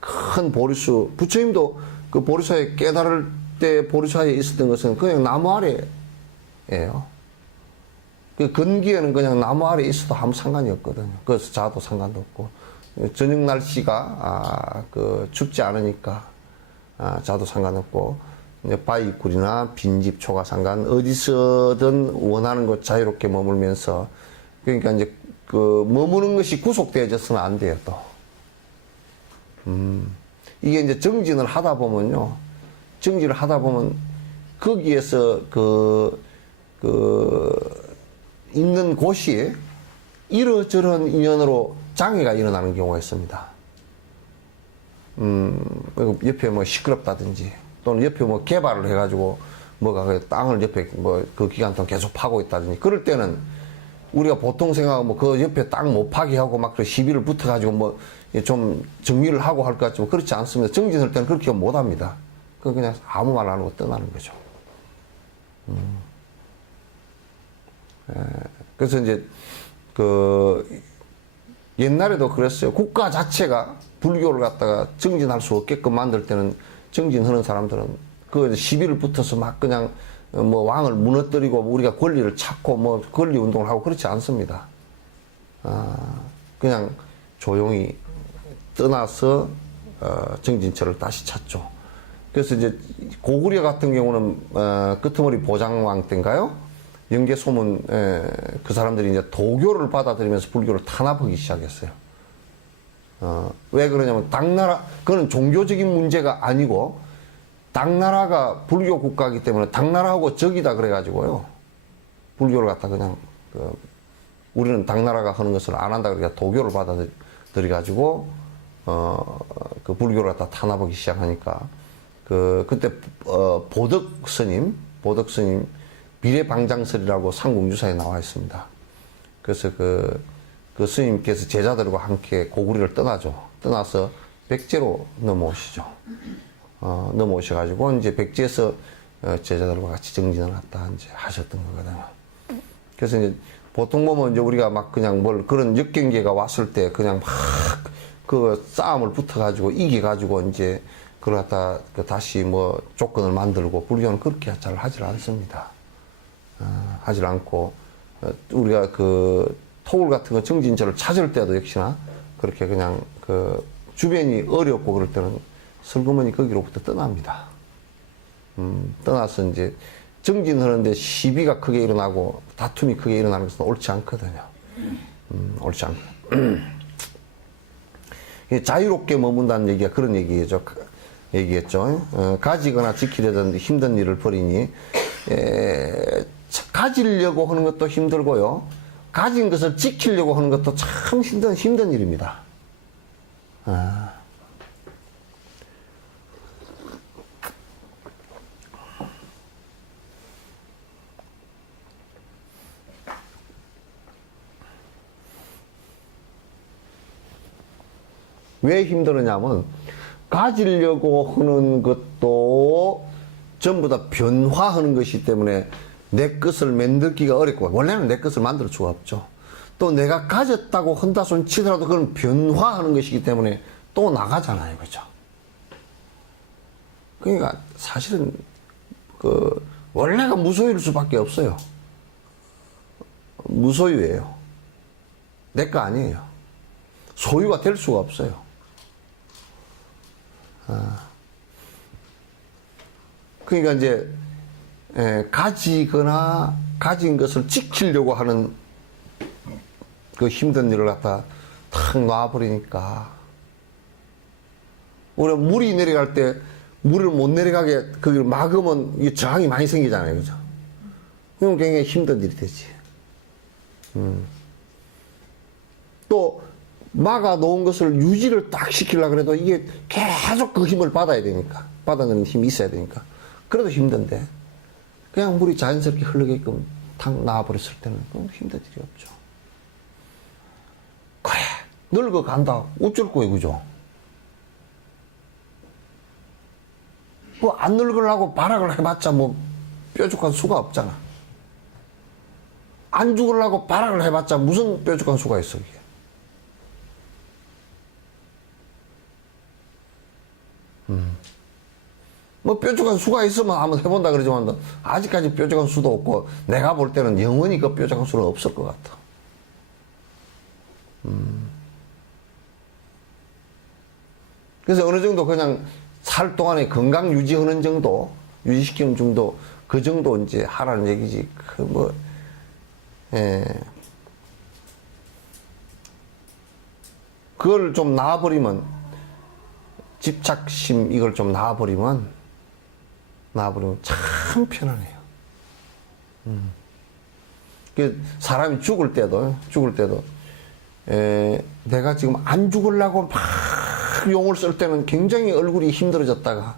큰 보리수, 부처님도 그 보리수에 깨달을 때 보리수에 있었던 것은 그냥 나무 아래예요. 그 건기에는 그냥 나무 아래에 있어도 아무 상관이 없거든요. 그래서 자도 상관도 없고, 저녁 날씨가 그 춥지 않으니까 자도 상관없고, 바위굴이나 빈집, 초가상간 어디서든 원하는 곳 자유롭게 머물면서, 그러니까 이제 그 머무는 것이 구속되어져서는 안 돼요. 또 이게 이제 정진을 하다 보면요, 정진을 하다 보면 거기에서 있는 곳이 이러저런 인연으로 장애가 일어나는 경우가 있습니다. 옆에 뭐 시끄럽다든지, 또는 옆에 뭐 개발을 해가지고 뭐가 그 땅을 옆에 뭐 그 기간 동안 계속 파고 있다든지, 그럴 때는 우리가 보통 생각하면 뭐 그 옆에 땅 못 파게 하고 막 그 시비를 붙어가지고 뭐 좀 정리를 하고 할 것 같지만 그렇지 않습니다. 정진할 때는 그렇게 못 합니다. 그냥 아무 말 안 하고 떠나는 거죠. 그래서 이제 옛날에도 그랬어요. 국가 자체가 불교를 갖다가 정진할 수 없게끔 만들 때는 정진하는 사람들은 그 시비를 붙어서 막 그냥 뭐 왕을 무너뜨리고 우리가 권리를 찾고 뭐 권리 운동을 하고 그렇지 않습니다. 그냥 조용히 떠나서 정진처를 다시 찾죠. 그래서 이제 고구려 같은 경우는 끄트머리 보장왕 때인가요? 영계소문 그 사람들이 이제 도교를 받아들이면서 불교를 탄압하기 시작했어요. 왜 그러냐면 당나라, 그건 종교적인 문제가 아니고 당나라가 불교 국가이기 때문에 당나라하고 적이다 그래가지고요, 불교를 갖다 그냥 우리는 당나라가 하는 것을 안 한다 그러니까 도교를 받아들여가지고 그 불교를 갖다 탄압하기 시작하니까 그때 보덕 스님 비례방장설이라고 삼국유사에 나와 있습니다. 그래서 그 스님께서 제자들과 함께 고구려를 떠나죠. 떠나서 백제로 넘어오시죠. 넘어오셔가지고 이제 백제에서 제자들과 같이 정진을 갖다 이제 하셨던 거거든요. 그래서 이제 보통 보면 이제 우리가 막 그냥 뭘 그런 역경계가 왔을 때 그냥 막 그 싸움을 붙어가지고 이겨가지고 이제 그걸 갖다 다시 뭐 조건을 만들고 불교는 그렇게 잘 하질 않습니다. 하질 않고 우리가 그 토굴 같은 거 정진처를 찾을 때도 역시나 그렇게 그냥 그 주변이 어렵고 그럴 때는 슬그머니 거기로부터 떠납니다. 떠나서 이제 정진하는데 시비가 크게 일어나고 다툼이 크게 일어나는 것은 옳지 않거든요. 옳지 않고. 자유롭게 머문다는 얘기가 그런 얘기겠죠. 가지거나 지키려던 힘든 일을 벌이니, 가지려고 하는 것도 힘들고요. 가진 것을 지키려고 하는 것도 참 힘든 일입니다. 왜 힘들었냐면 가지려고 하는 것도 전부 다 변화하는 것이기 때문에 내 것을 만들기가 어렵고 원래는 내 것을 만들 수가 없죠. 또 내가 가졌다고 한다 손 치더라도 그건 변화하는 것이기 때문에 또 나가잖아요. 그죠? 그러니까 사실은 그 원래가 무소유일 수밖에 없어요. 무소유예요. 내 거 아니에요. 소유가 될 수가 없어요. 그러니까 이제 가지거나 가진 것을 지키려고 하는 그 힘든 일을 갖다 탁 놔버리니까 우리가 물이 내려갈 때 물을 못 내려가게 거기를 막으면 이 저항이 많이 생기잖아요. 그죠? 그럼 굉장히 힘든 일이 되지. 또 막아 놓은 것을 유지를 딱 시키려고 해도 이게 계속 그 힘을 받아야 되니까, 받아내는 힘이 있어야 되니까. 그래도 힘든데, 그냥 물이 자연스럽게 흐르게끔 탁 나와버렸을 때는 그건 힘든 일이 없죠. 그래, 늙어간다. 어쩔 거예요, 그죠? 뭐, 안 늙으려고 발악을 해봤자 뭐, 뾰족한 수가 없잖아. 안 죽으려고 발악을 해봤자 무슨 뾰족한 수가 있어, 이게. 뭐 뾰족한 수가 있으면 한번 해본다 그러지만 아직까지 뾰족한 수도 없고 내가 볼 때는 영원히 그 뾰족한 수는 없을 것 같아. 그래서 어느 정도 그냥 살 동안에 건강 유지하는 정도, 유지시키는 정도, 그 정도 이제 하라는 얘기지. 그 뭐, 그걸 좀 놔버리면, 집착심 이걸 좀 놔버리면 참 편안해요. 사람이 죽을 때도 내가 지금 안 죽으려고 막 용을 쓸 때는 굉장히 얼굴이 힘들어졌다가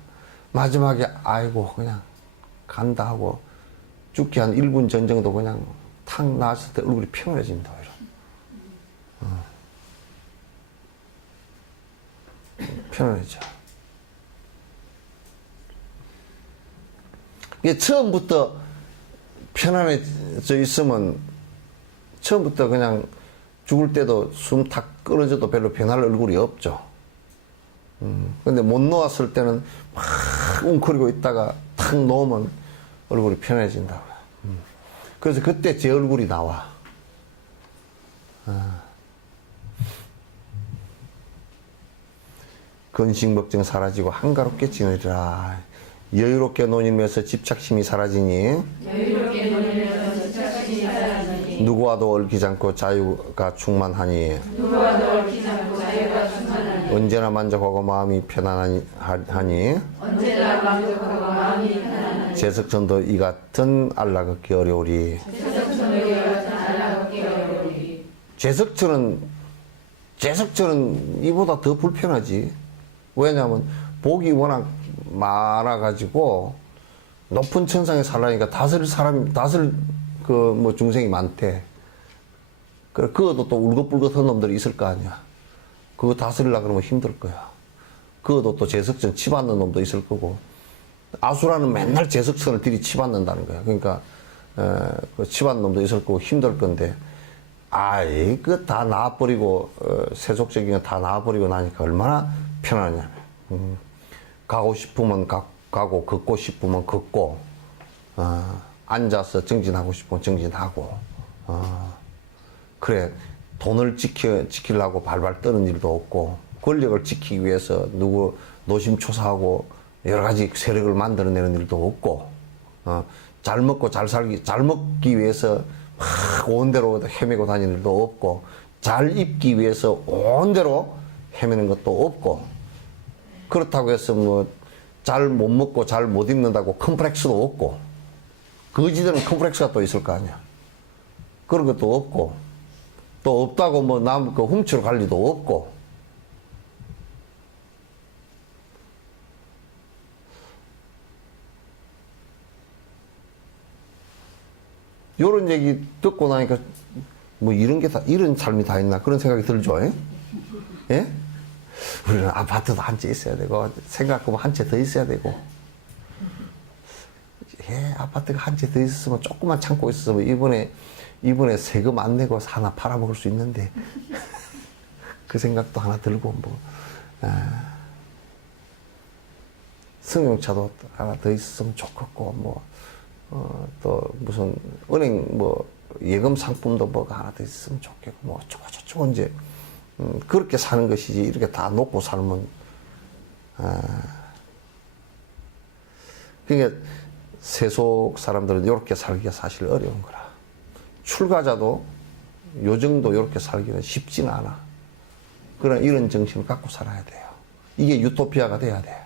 마지막에 아이고 그냥 간다 하고 죽기 한 1분 전 정도 그냥 탁 나왔을 때 얼굴이 편안해집니다. 편안해져. 이게 처음부터 편안해져 있으면 처음부터 그냥 죽을 때도 숨 탁 끊어져도 별로 변할 얼굴이 없죠. 근데 못 놓았을 때는 막 웅크리고 있다가 탁 놓으면 얼굴이 편해진다고요. 그래서 그때 제 얼굴이 나와. 근심걱정 사라지고 한가롭게 지내리라. 여유롭게 논의면서 집착심이 사라지니 누구와도 얽히지 않고 자유가 충만하니 언제나 만족하고 마음이 편안하니 제석천도 이 같은 안락 얻기 어려우리. 제석천은 이보다 더 불편하지. 왜냐하면 복이 워낙 많아가지고 높은 천상에 살라니까 다스릴 그 뭐 중생이 많대. 그것도 또 울긋불긋한 놈들이 있을 거 아니야. 그거 다스리려고 그러면 힘들 거야. 그것도 또 제석천 치받는 놈도 있을 거고. 아수라는 맨날 제석천을 들이 치받는다는 거야. 그러니까 그 집안놈도 있을 거고 힘들 건데, 아이, 그 다 놔버리고, 세속적인 거 다 놔버리고 나니까 얼마나 편하냐면, 가고 싶으면 가고, 걷고 싶으면 걷고, 앉아서 정진하고 싶으면 정진하고, 그래, 돈을 지키려고 발발 떠는 일도 없고, 권력을 지키기 위해서 누구 노심초사하고 여러 가지 세력을 만들어내는 일도 없고, 잘 먹고 잘 먹기 위해서 막 온대로 헤매고 다니는 일도 없고, 잘 입기 위해서 온대로 헤매는 것도 없고, 그렇다고 해서 뭐 잘 못 먹고 잘 못 입는다고 컴플렉스도 없고, 거지들은 컴플렉스가 또 있을 거 아니야. 그런 것도 없고, 또 없다고 뭐 남 그 훔치러 갈 리도 없고. 요런 얘기 듣고 나니까 뭐 이런 게 다, 이런 삶이 다 있나 그런 생각이 들죠. 예? 예? 우리는 아파트도 한 채 있어야 되고, 생각하면 한 채 더 있어야 되고. 예, 아파트가 한 채 더 있었으면, 조금만 참고 있었으면 이번에 세금 안 내고 하나 팔아먹을 수 있는데. 그 생각도 하나 들고, 뭐. 승용차도 하나 더 있었으면 좋겠고, 뭐. 또 무슨 은행 뭐 예금 상품도 뭐가 하나 더 있으면 좋겠고, 뭐 저거 이제 그렇게 사는 것이지, 이렇게 다 놓고 살면, 그러니까 세속 사람들은 이렇게 살기가 사실 어려운 거라. 출가자도 요 정도 이렇게 살기는 쉽지는 않아. 그러나 이런 정신을 갖고 살아야 돼요. 이게 유토피아가 돼야 돼.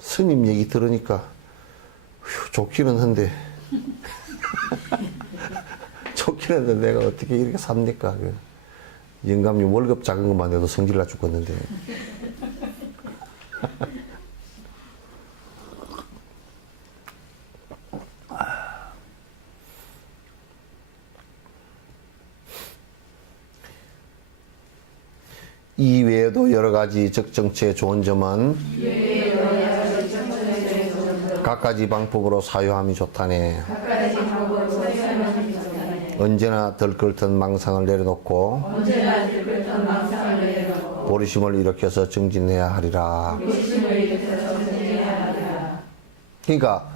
스님 얘기 들으니까 좋기는 한데 좋기는 한데 내가 어떻게 이렇게 삽니까? 그 영감님 월급 작은 것만 해도 성질나 죽겠는데. 이 외에도 여러 가지 적정체의 좋은 점은 각가지 방법으로 사유함이 좋다네. 언제나 덜끓던 망상을 내려놓고 보리심을 일으켜서 정진해야 하리라. 그러니까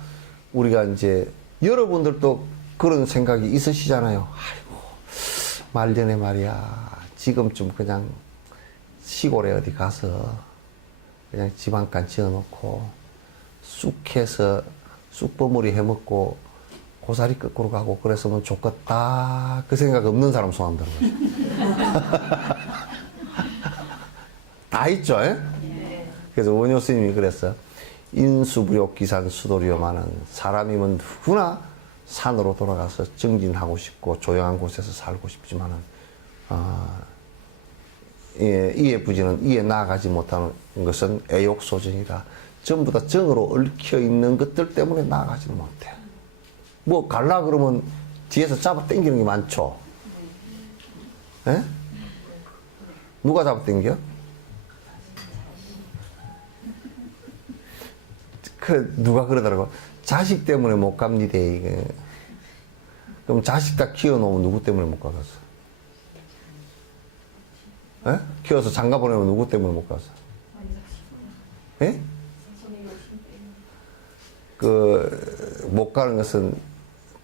우리가 이제 여러분들도 그런 생각이 있으시잖아요. 아이고, 말년에 말이야, 지금쯤 그냥 시골에 어디 가서 그냥 집 한 칸 지어놓고 쑥해서 쑥버무리 해먹고 고사리 거꾸로 가고 그랬으면 좋겠다, 그 생각 없는 사람 손 한번 들어보세요. 다 있죠. 예? 그래서 원효 스님이 그랬어. 인수부욕 기산 수도리요마는, 사람이면 누구나 산으로 돌아가서 정진하고 싶고 조용한 곳에서 살고 싶지만은 이에 부지는 이에 나아가지 못하는 것은 애욕소정이다. 전부 다 정으로 얽혀 있는 것들 때문에 나아가지는 못해. 뭐 갈라 그러면 뒤에서 잡아 당기는 게 많죠. 예? 누가 잡아 당겨? 그 누가 그러더라고. 자식 때문에 못 갑니다. 이게. 그럼 자식 다 키워놓으면 누구 때문에 못 가겠어? 예? 키워서 장가 보내면 누구 때문에 못 가서? 예? 못 가는 것은,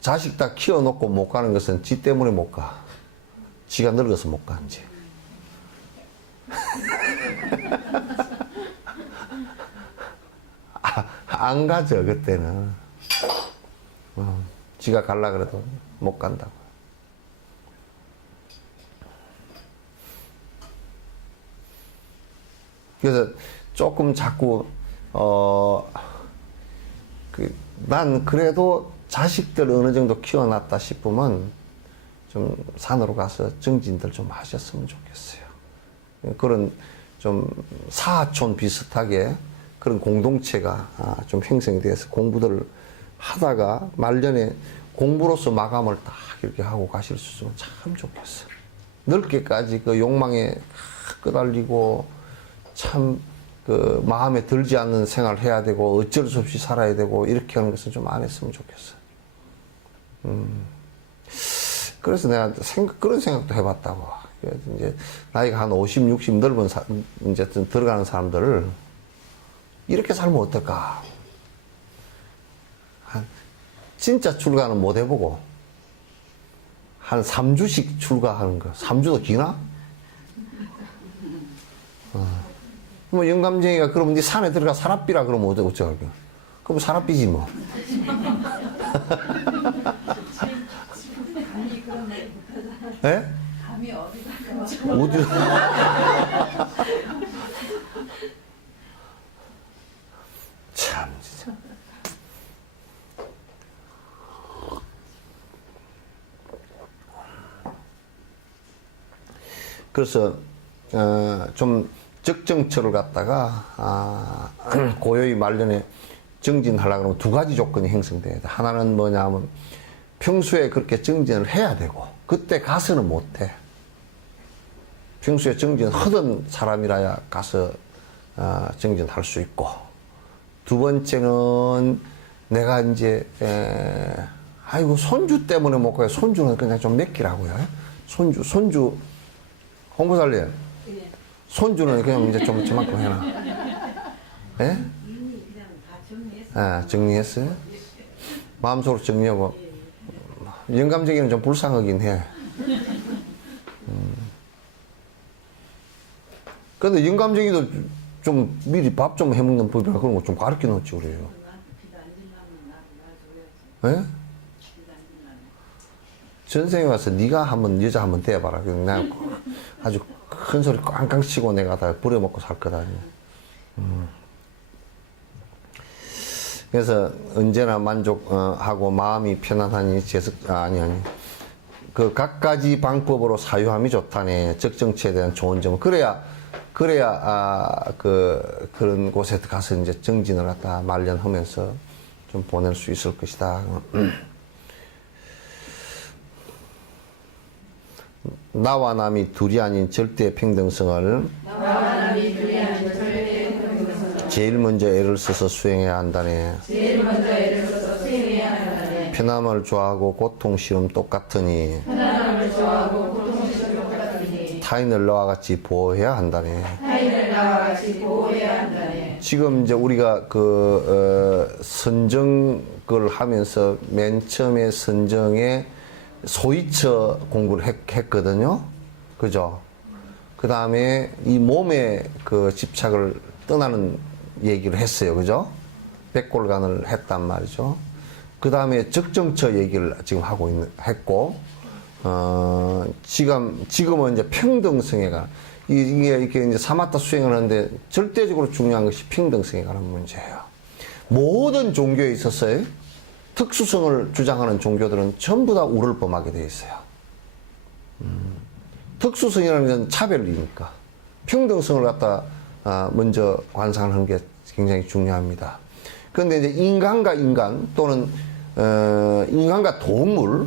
자식 다 키워놓고 못 가는 것은 지 때문에 못 가. 지가 늙어서 못 가, 이제. 안 가죠, 그때는. 지가 갈라 그래도 못 간다고. 그래서 조금 자꾸 난 그래도 자식들 어느 정도 키워놨다 싶으면 좀 산으로 가서 정진들 좀 하셨으면 좋겠어요. 그런 좀 사촌 비슷하게 그런 공동체가 좀 형성이 돼서 공부들을 하다가 말년에 공부로서 마감을 딱 이렇게 하고 가실 수 있으면 참 좋겠어요. 넓게까지 그 욕망에 끄달리고 참 그 마음에 들지 않는 생활을 해야 되고 어쩔 수 없이 살아야 되고 이렇게 하는 것은 좀 안 했으면 좋겠어. 그래서 내가 그런 생각도 해봤다고. 그래서 이제 나이가 한 50, 60 넓은 이제 좀 들어가는 사람들을 이렇게 살면 어떨까? 진짜 출가는 못 해보고 한 3주씩 출가하는 거. 3주도 기나? 뭐 영감쟁이가 그러면 네 산에 들어가 산업비라 그러면 어쩌고. 그럼 산업비지 뭐. 예? 감이 어디다가 어디? 참 진짜. 그래서 좀 적정처를 갖다가 고요히 말년에 정진하려고 하면 두 가지 조건이 형성돼야 돼. 하나는 뭐냐면 평소에 그렇게 정진을 해야 되고 그때 가서는 못해. 평소에 정진 하던 사람이라야 가서 정진할 수 있고, 두 번째는 내가 이제 아이고 손주 때문에 못 가요. 손주는 그냥 좀 맡기라고요. 손주 홍보살님, 손주는 그냥 이제 좀 저만큼 해놔. 예? 이미 그냥 다 정리했어요. 정리했어요? 마음속으로 정리하고. 영감쟁이는 좀 불쌍하긴 해. 근데 영감쟁이도 좀 미리 밥 좀 해먹는 법이나 그런 거 좀 가르쳐 놓지 그래요. 나한테 비가 안 질라면 나도 놔줘야지. 예? 비가 안 질라면. 전생에 와서 네가 한번 여자 한번 대봐라. 내가 아주 큰 소리 꽝꽝 치고 내가 다 부려먹고 살 거다. 그래서 언제나 만족하고 마음이 편안하니 아니 그 각가지 방법으로 사유함이 좋다네. 적정치에 대한 좋은 점은 그래야 그런 곳에 가서 이제 정진을 갖다 말년하면서 좀 보낼 수 있을 것이다. 나와 남이 둘이 아닌 절대 평등성을 제일 먼저 애를 써서 수행해야 한다네. 편함을 좋아하고 고통 싫음 똑같으니 타인을 나와 같이 보호해야 한다네. 지금 이제 우리가 선정을 하면서 맨 처음에 선정에 소위처 공부를 했거든요. 그죠? 그 다음에 이 몸에 그 집착을 떠나는 얘기를 했어요. 그죠? 백골간을 했단 말이죠. 그 다음에 적정처 얘기를 지금 했고, 지금은 이제 평등성에 관한, 이게 이렇게 이제 사마타 수행을 하는데 절대적으로 중요한 것이 평등성에 관한 문제예요. 모든 종교에 있어서의 특수성을 주장하는 종교들은 전부 다 우를 범하게 되어 있어요. 특수성이라는 건 차별이니까. 평등성을 갖다 먼저 관상하는 게 굉장히 중요합니다. 그런데 이제 인간과 인간 또는 인간과 동물,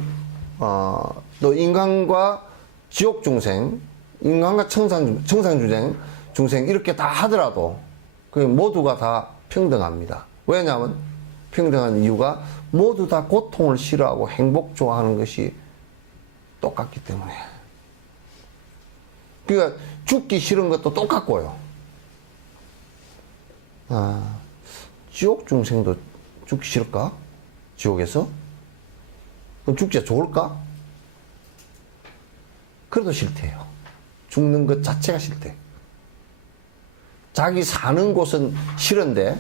또 인간과 지옥 중생, 인간과 청상 중생 이렇게 다 하더라도 그 모두가 다 평등합니다. 왜냐하면 평등한 이유가 모두 다 고통을 싫어하고 행복 좋아하는 것이 똑같기 때문에. 그러니까 죽기 싫은 것도 똑같고요. 지옥 중생도 죽기 싫을까? 지옥에서? 그럼 죽기가 좋을까? 그래도 싫대요. 죽는 것 자체가 싫대. 자기 사는 곳은 싫은데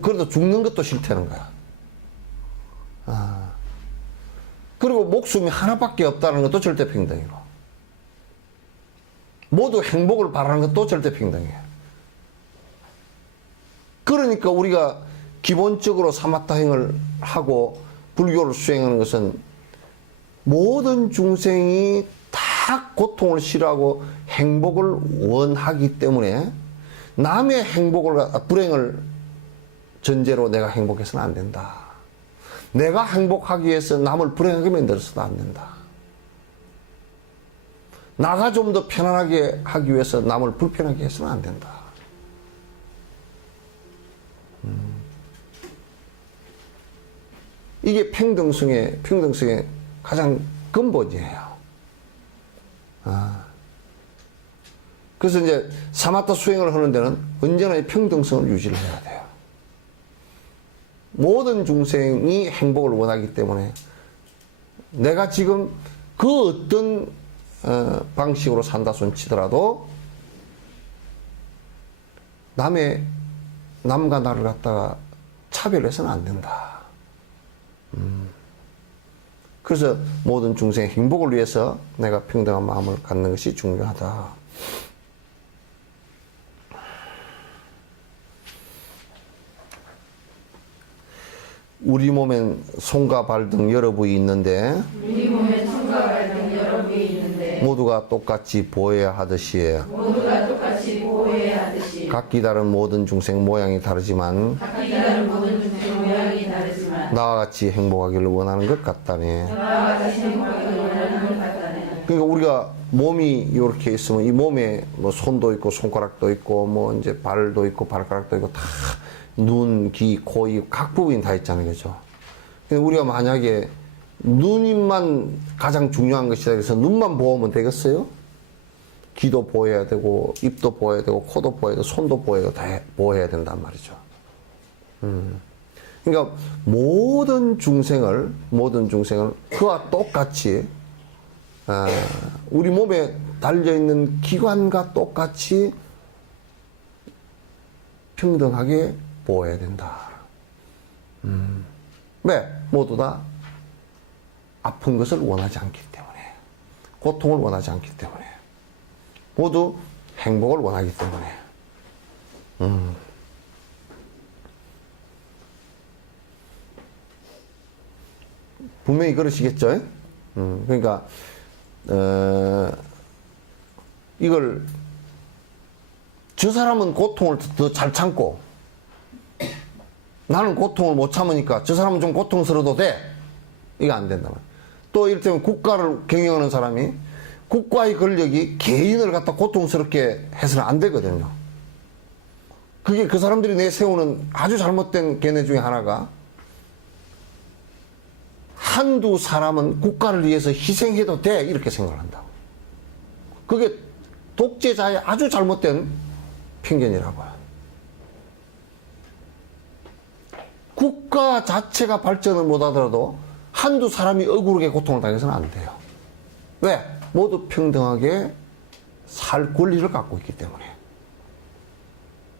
그래도 죽는 것도 싫다는 거야. 그리고 목숨이 하나밖에 없다는 것도 절대 평등이고, 모두 행복을 바라는 것도 절대 평등이에요. 그러니까 우리가 기본적으로 사마타행을 하고 불교를 수행하는 것은 모든 중생이 다 고통을 싫어하고 행복을 원하기 때문에 남의 불행을 전제로 내가 행복해서는 안 된다. 내가 행복하기 위해서 남을 불행하게 만들어서도 안 된다. 나가 좀 더 편안하게 하기 위해서 남을 불편하게 해서는 안 된다. 이게 평등성의 가장 근본이에요. 그래서 이제 사마타 수행을 하는 데는 언제나 이 평등성을 유지를 해야 돼요. 모든 중생이 행복을 원하기 때문에 내가 지금 그 어떤 방식으로 산다 손 치더라도 남과 나를 갖다가 차별해서는 안 된다. 그래서 모든 중생의 행복을 위해서 내가 평등한 마음을 갖는 것이 중요하다. 우리 몸엔 손과 발 등 여러 부위 있는데 우리 몸에 손과 발 등 여러 부위 있는데 모두가 똑같이 보여야 하듯이 모두가 똑같이 보호해야 하듯이 각기 다른 모든 중생 모양이 다르지만 각기 다른 모든 중생 모양이 다르지만 나와 같이 행복하기를 원하는 것 같다네. 나와 같이 행복하기를 원하는 것 같다네. 그러니까 우리가 몸이 이렇게 있으면 이 몸에 뭐 손도 있고 손가락도 있고 뭐 이제 발도 있고 발가락도 있고 다 눈, 귀, 코, 이 각 부분이 다 있잖아요. 그죠? 근데 우리가 만약에 눈만 가장 중요한 것이다 그래서 눈만 보호하면 되겠어요? 귀도 보호해야 되고 입도 보호해야 되고 코도 보호해야 되고 손도 보호해야 되고 다 보호해야 된단 말이죠. 그러니까 모든 중생을 그와 똑같이 우리 몸에 달려있는 기관과 똑같이 평등하게 보호해야 된다. 왜? 모두 다 아픈 것을 원하지 않기 때문에, 고통을 원하지 않기 때문에, 모두 행복을 원하기 때문에. 분명히 그러시겠죠? 그러니까 이걸 저 사람은 고통을 더 잘 참고 나는 고통을 못 참으니까 저 사람은 좀 고통스러워도 돼. 이거 안 된다. 또 이를테면 국가를 경영하는 사람이 국가의 권력이 개인을 갖다 고통스럽게 해서는 안 되거든요. 그게 그 사람들이 내세우는 아주 잘못된 견해 중에 하나가 한두 사람은 국가를 위해서 희생해도 돼. 이렇게 생각을 한다고. 그게 독재자의 아주 잘못된 편견이라고요. 국가 자체가 발전을 못하더라도 한두 사람이 억울하게 고통을 당해서는 안 돼요. 왜? 모두 평등하게 살 권리를 갖고 있기 때문에.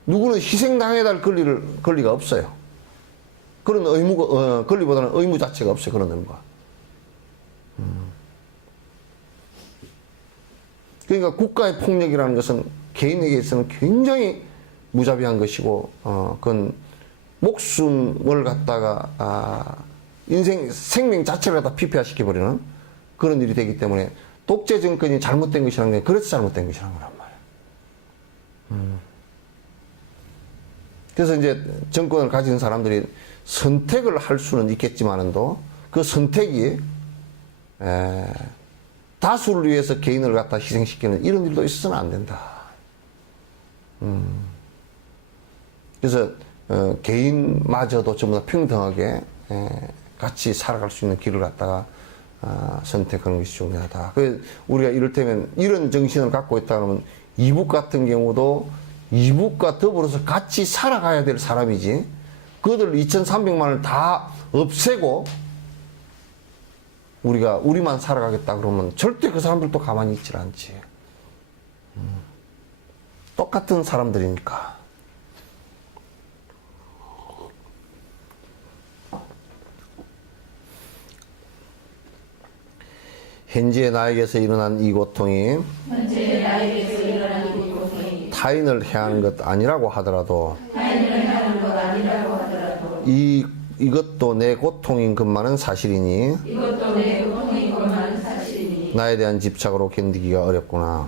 누구는 희생당해야 할 권리가 없어요. 그런 의무가, 권리보다는 의무 자체가 없어요. 그런 의무가. 그러니까 국가의 폭력이라는 것은 개인에게 있어서는 굉장히 무자비한 것이고, 그건 목숨을 갖다가, 생명 자체를 갖다 피폐화시켜버리는 그런 일이 되기 때문에 독재 정권이 잘못된 것이라는 게 그래서 잘못된 것이라는 거란 말이에요. 그래서 이제 정권을 가진 사람들이 선택을 할 수는 있겠지만은도 그 선택이 다수를 위해서 개인을 갖다 희생시키는 이런 일도 있어서는 안 된다. 그래서 개인마저도 전부 다 평등하게 같이 살아갈 수 있는 길을 갖다가 선택하는 것이 중요하다. 그래서 우리가 이를테면 이런 정신을 갖고 있다 그러면 이북 같은 경우도 이북과 더불어서 같이 살아가야 될 사람이지 그들 2,300만을 다 없애고 우리만 살아가겠다 그러면 절대 그 사람들도 가만히 있질 않지. 똑같은 사람들이니까. 현재 나에게서 일어난 이 고통이 타인을 해하는 것 아니라고 하더라도 이것도 내 고통인 것만은 사실이니 나에 대한 집착으로 견디기가 어렵구나.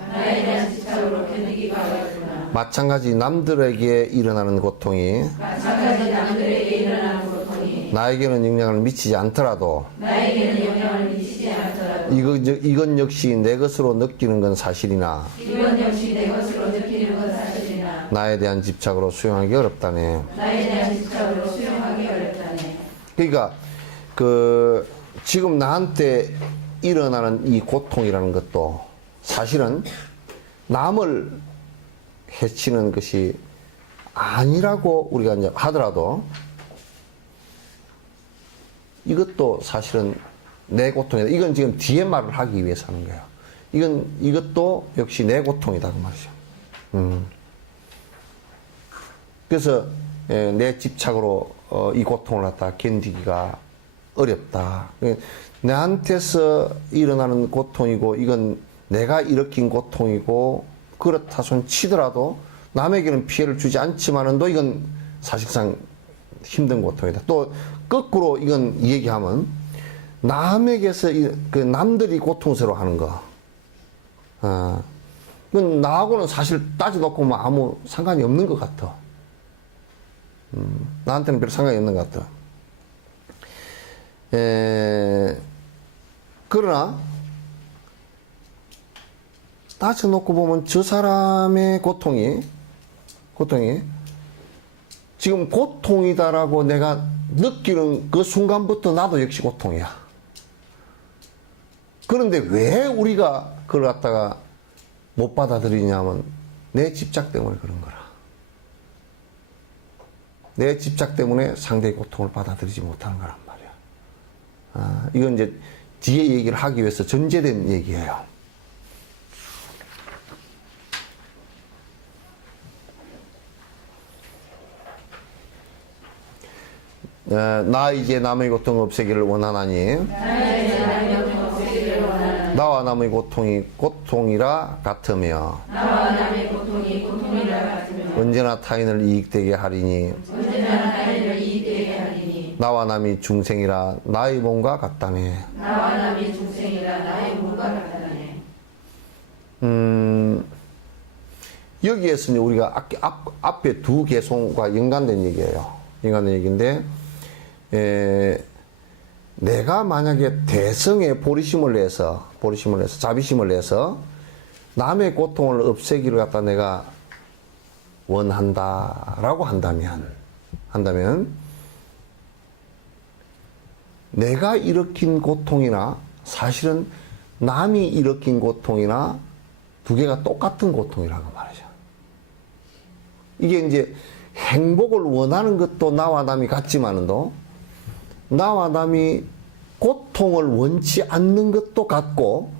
마찬가지 남들에게 일어나는 고통이 나에게는 영향을 미치지 않더라도 이건 역시 내 것으로 느끼는 건 사실이나 나에 대한 집착으로 수용하기 어렵다네. 그러니까 지금 나한테 일어나는 이 고통이라는 것도 사실은 남을 해치는 것이 아니라고 우리가 이제 하더라도 이것도 사실은 내 고통이다. 이건 지금 뒤에 말을 하기 위해서 하는 거예요. 이것도 역시 내 고통이다. 그 말이죠. 그래서 내 집착으로 이 고통을 갖다 견디기가 어렵다. 내한테서 일어나는 고통이고 이건 내가 일으킨 고통이고 그렇다 손 치더라도 남에게는 피해를 주지 않지만은도 이건 사실상 힘든 고통이다. 또 거꾸로 이건 얘기하면 남에게서 남들이 고통스러워하는 거, 그건 나하고는 사실 따져놓고 뭐 아무 상관이 없는 것 같아. 나한테는 별 상관이 없는 것 같아. 그러나 따져놓고 보면 저 사람의 고통이 지금 고통이다라고 내가 느끼는 그 순간부터 나도 역시 고통이야. 그런데 왜 우리가 그걸 갖다가 못 받아들이냐면 내 집착 때문에 그런 거라. 내 집착 때문에 상대의 고통을 받아들이지 못하는 거란 말이야. 이건 이제 뒤에 얘기를 하기 위해서 전제된 얘기예요. 나 이제 남의 고통 없애기를 원하나니 나와 남의 고통이 고통이라 같으며 언제나 타인을 이익되게 하리니 나와 남이 중생이라 나의 몸과 같다네. 여기에서 이제 우리가 앞에 두 개송과 연관된 얘기예요. 연관된 얘기인데 내가 만약에 대성의 보리심을 내서 자비심을 내서 남의 고통을 없애기를 갖다 내가 원한다라고 한다면 내가 일으킨 고통이나 사실은 남이 일으킨 고통이나 두 개가 똑같은 고통이라고 말이죠. 이게 이제 행복을 원하는 것도 나와 남이 같지만도 나와 남이 고통을 원치 않는 것도 같고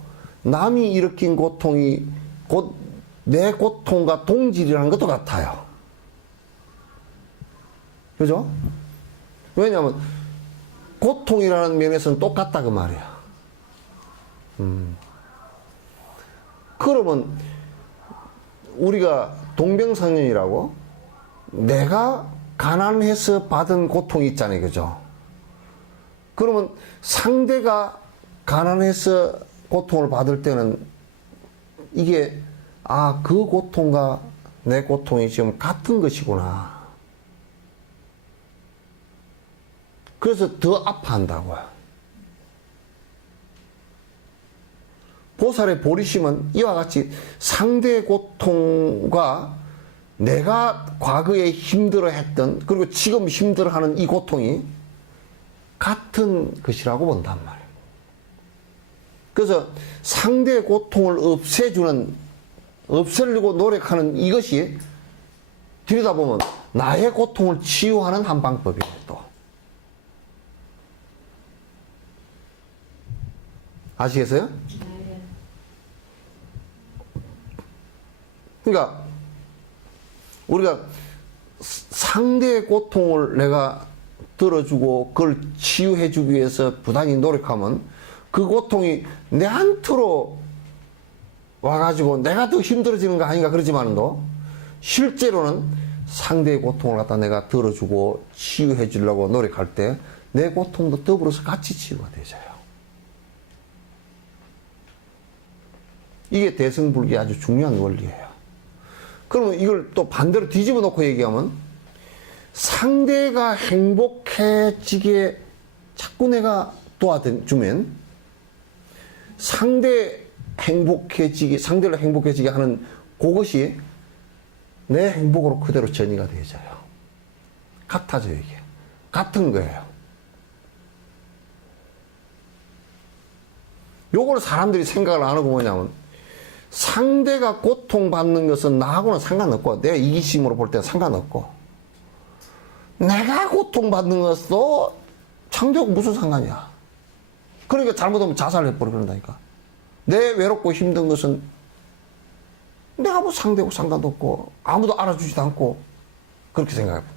남이 일으킨 고통이 곧 내 고통과 동질이라는 것도 같아요. 그죠? 왜냐하면 고통이라는 면에서는 똑같다 그 말이야. 그러면 우리가 동병상련이라고 내가 가난해서 받은 고통이 있잖아요. 그죠? 그러면 상대가 가난해서 고통을 받을 때는 이게 그 고통과 내 고통이 지금 같은 것이구나. 그래서 더 아파한다고요. 보살의 보리심은 이와 같이 상대의 고통과 내가 과거에 힘들어했던 그리고 지금 힘들어하는 이 고통이 같은 것이라고 본단 말이에요. 그래서 상대의 고통을 없애려고 노력하는 이것이 들여다보면 나의 고통을 치유하는 한 방법이에요. 또 아시겠어요? 그러니까 우리가 상대의 고통을 내가 들어주고 그걸 치유해주기 위해서 부단히 노력하면 그 고통이 내한테로 와가지고 내가 더 힘들어지는 거 아닌가 그러지만도 실제로는 상대의 고통을 갖다 내가 들어주고 치유해주려고 노력할 때 내 고통도 더불어서 같이 치유가 되져요. 이게 대승불교의 아주 중요한 원리예요. 그러면 이걸 또 반대로 뒤집어 놓고 얘기하면 상대가 행복해지게 자꾸 내가 도와주면 상대를 행복해지게 하는 그것이 내 행복으로 그대로 전이가 되어져요. 같아져요, 이게. 같은 거예요. 요걸 사람들이 생각을 안 하고 뭐냐면 상대가 고통받는 것은 나하고는 상관없고 내 이기심으로 볼 때는 상관없고 내가 고통받는 것도 상대하고 무슨 상관이야. 그러니까 잘못하면 자살해버려 그런다니까. 내 외롭고 힘든 것은 내가 뭐 상대하고 상관도 없고 아무도 알아주지도 않고 그렇게 생각해보다.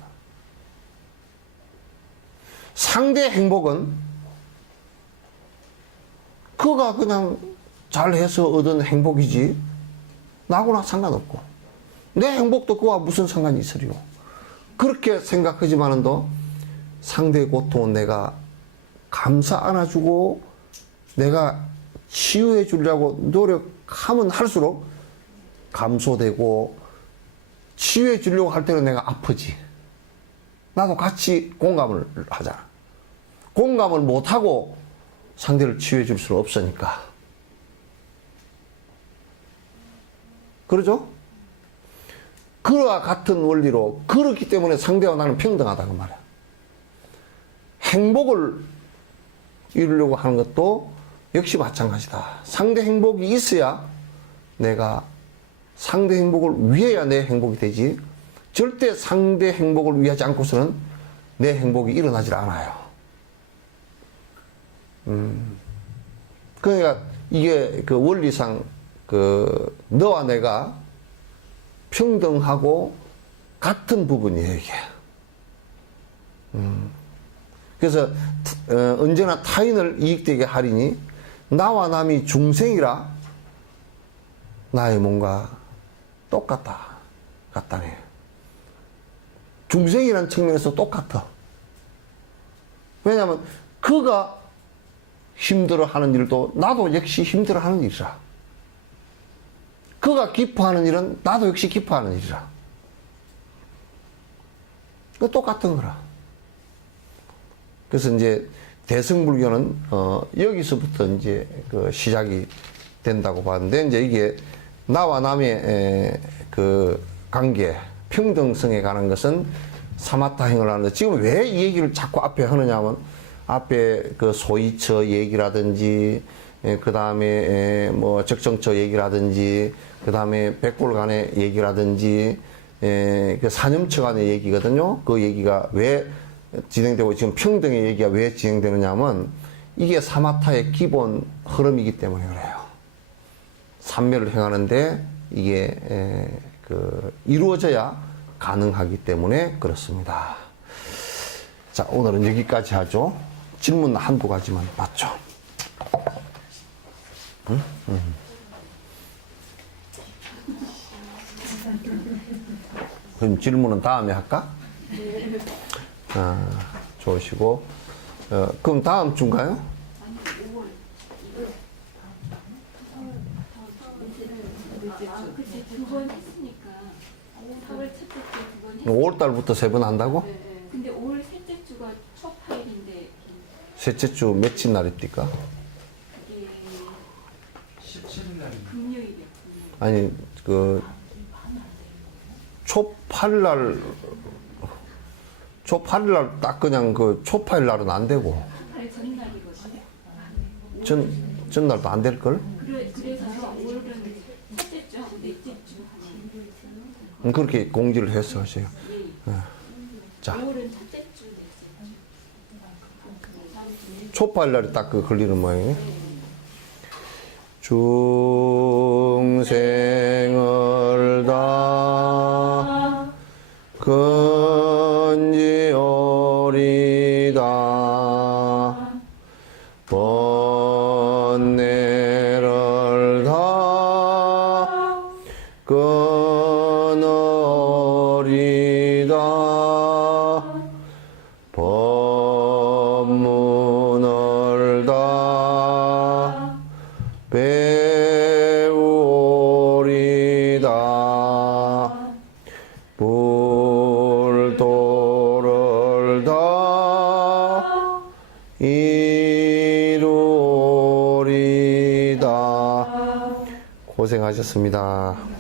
상대의 행복은 그가 그냥 잘해서 얻은 행복이지 나하고는 상관없고 내 행복도 그와 무슨 상관이 있으리요. 그렇게 생각하지만은도 상대의 고통은 내가 감싸 안아주고 내가 치유해 주려고 노력하면 할수록 감소되고 치유해 주려고 할 때는 내가 아프지. 나도 같이 공감을 하잖아. 공감을 못하고 상대를 치유해 줄 수는 없으니까. 그러죠? 그와 같은 원리로 그렇기 때문에 상대와 나는 평등하다고 말이야. 행복을 이루려고 하는 것도 역시 마찬가지다. 상대 행복이 있어야 내가 상대 행복을 위해야 내 행복이 되지 절대 상대 행복을 위하지 않고서는 내 행복이 일어나질 않아요. 그러니까 이게 그 원리상 그 너와 내가 평등하고 같은 부분이에요, 이게. 그래서 언제나 타인을 이익되게 하리니 나와 남이 중생이라 나의 뭔가 같다네. 중생이라는 측면에서 똑같아. 왜냐하면 그가 힘들어하는 일도 나도 역시 힘들어하는 일이라. 그가 기뻐하는 일은 나도 역시 기뻐하는 일이라. 그 똑같은 거라. 그래서 이제 대승불교는 여기서부터 이제 그 시작이 된다고 봤는데 이제 이게 나와 남의 그 관계 평등성에 관한 것은 사마타행을 하는데 지금 왜 이 얘기를 자꾸 앞에 하느냐면 앞에 그 소이처 얘기라든지 그 다음에 뭐 적정처 얘기라든지 그 다음에 백골간의 얘기라든지 그 사념처 간의 얘기거든요. 그 얘기가 왜 진행되고 지금 평등의 얘기가 왜 진행되느냐 하면 이게 사마타의 기본 흐름이기 때문에 그래요. 삼매를 행하는데 이게 그 이루어져야 가능하기 때문에 그렇습니다. 자, 오늘은 여기까지 하죠. 질문 한두 가지만 받죠. 응? 그럼 질문은 다음에 할까? 좋으시고 그럼 다음 주인가요? 그때 2번 했으니까 4월 첫째 주 2번 5월달부터 3번 한다고? 네. 근데 5월 셋째 주가 첫 파일인데 셋째 주 며칠 날입니까? 그게 17일 날 금요일이요. 아니 그 초8일 딱 그냥 그 초8일 날은 안 되고 팔 전날이거든요. 전날도 안 될걸? 그래서 5월은 첫째 주하고 넷째 주 하는 그렇게 공지를 해서 하세요. 자, 5월은 첫째 주, 넷째 주. 초8일 날이 딱 그 걸리는 모양이에요. 중생을 다 건지오리다 번뇌를 다 끊으리다 법문을 다 배우리다 불도를 다 이루리다. 고생하셨습니다.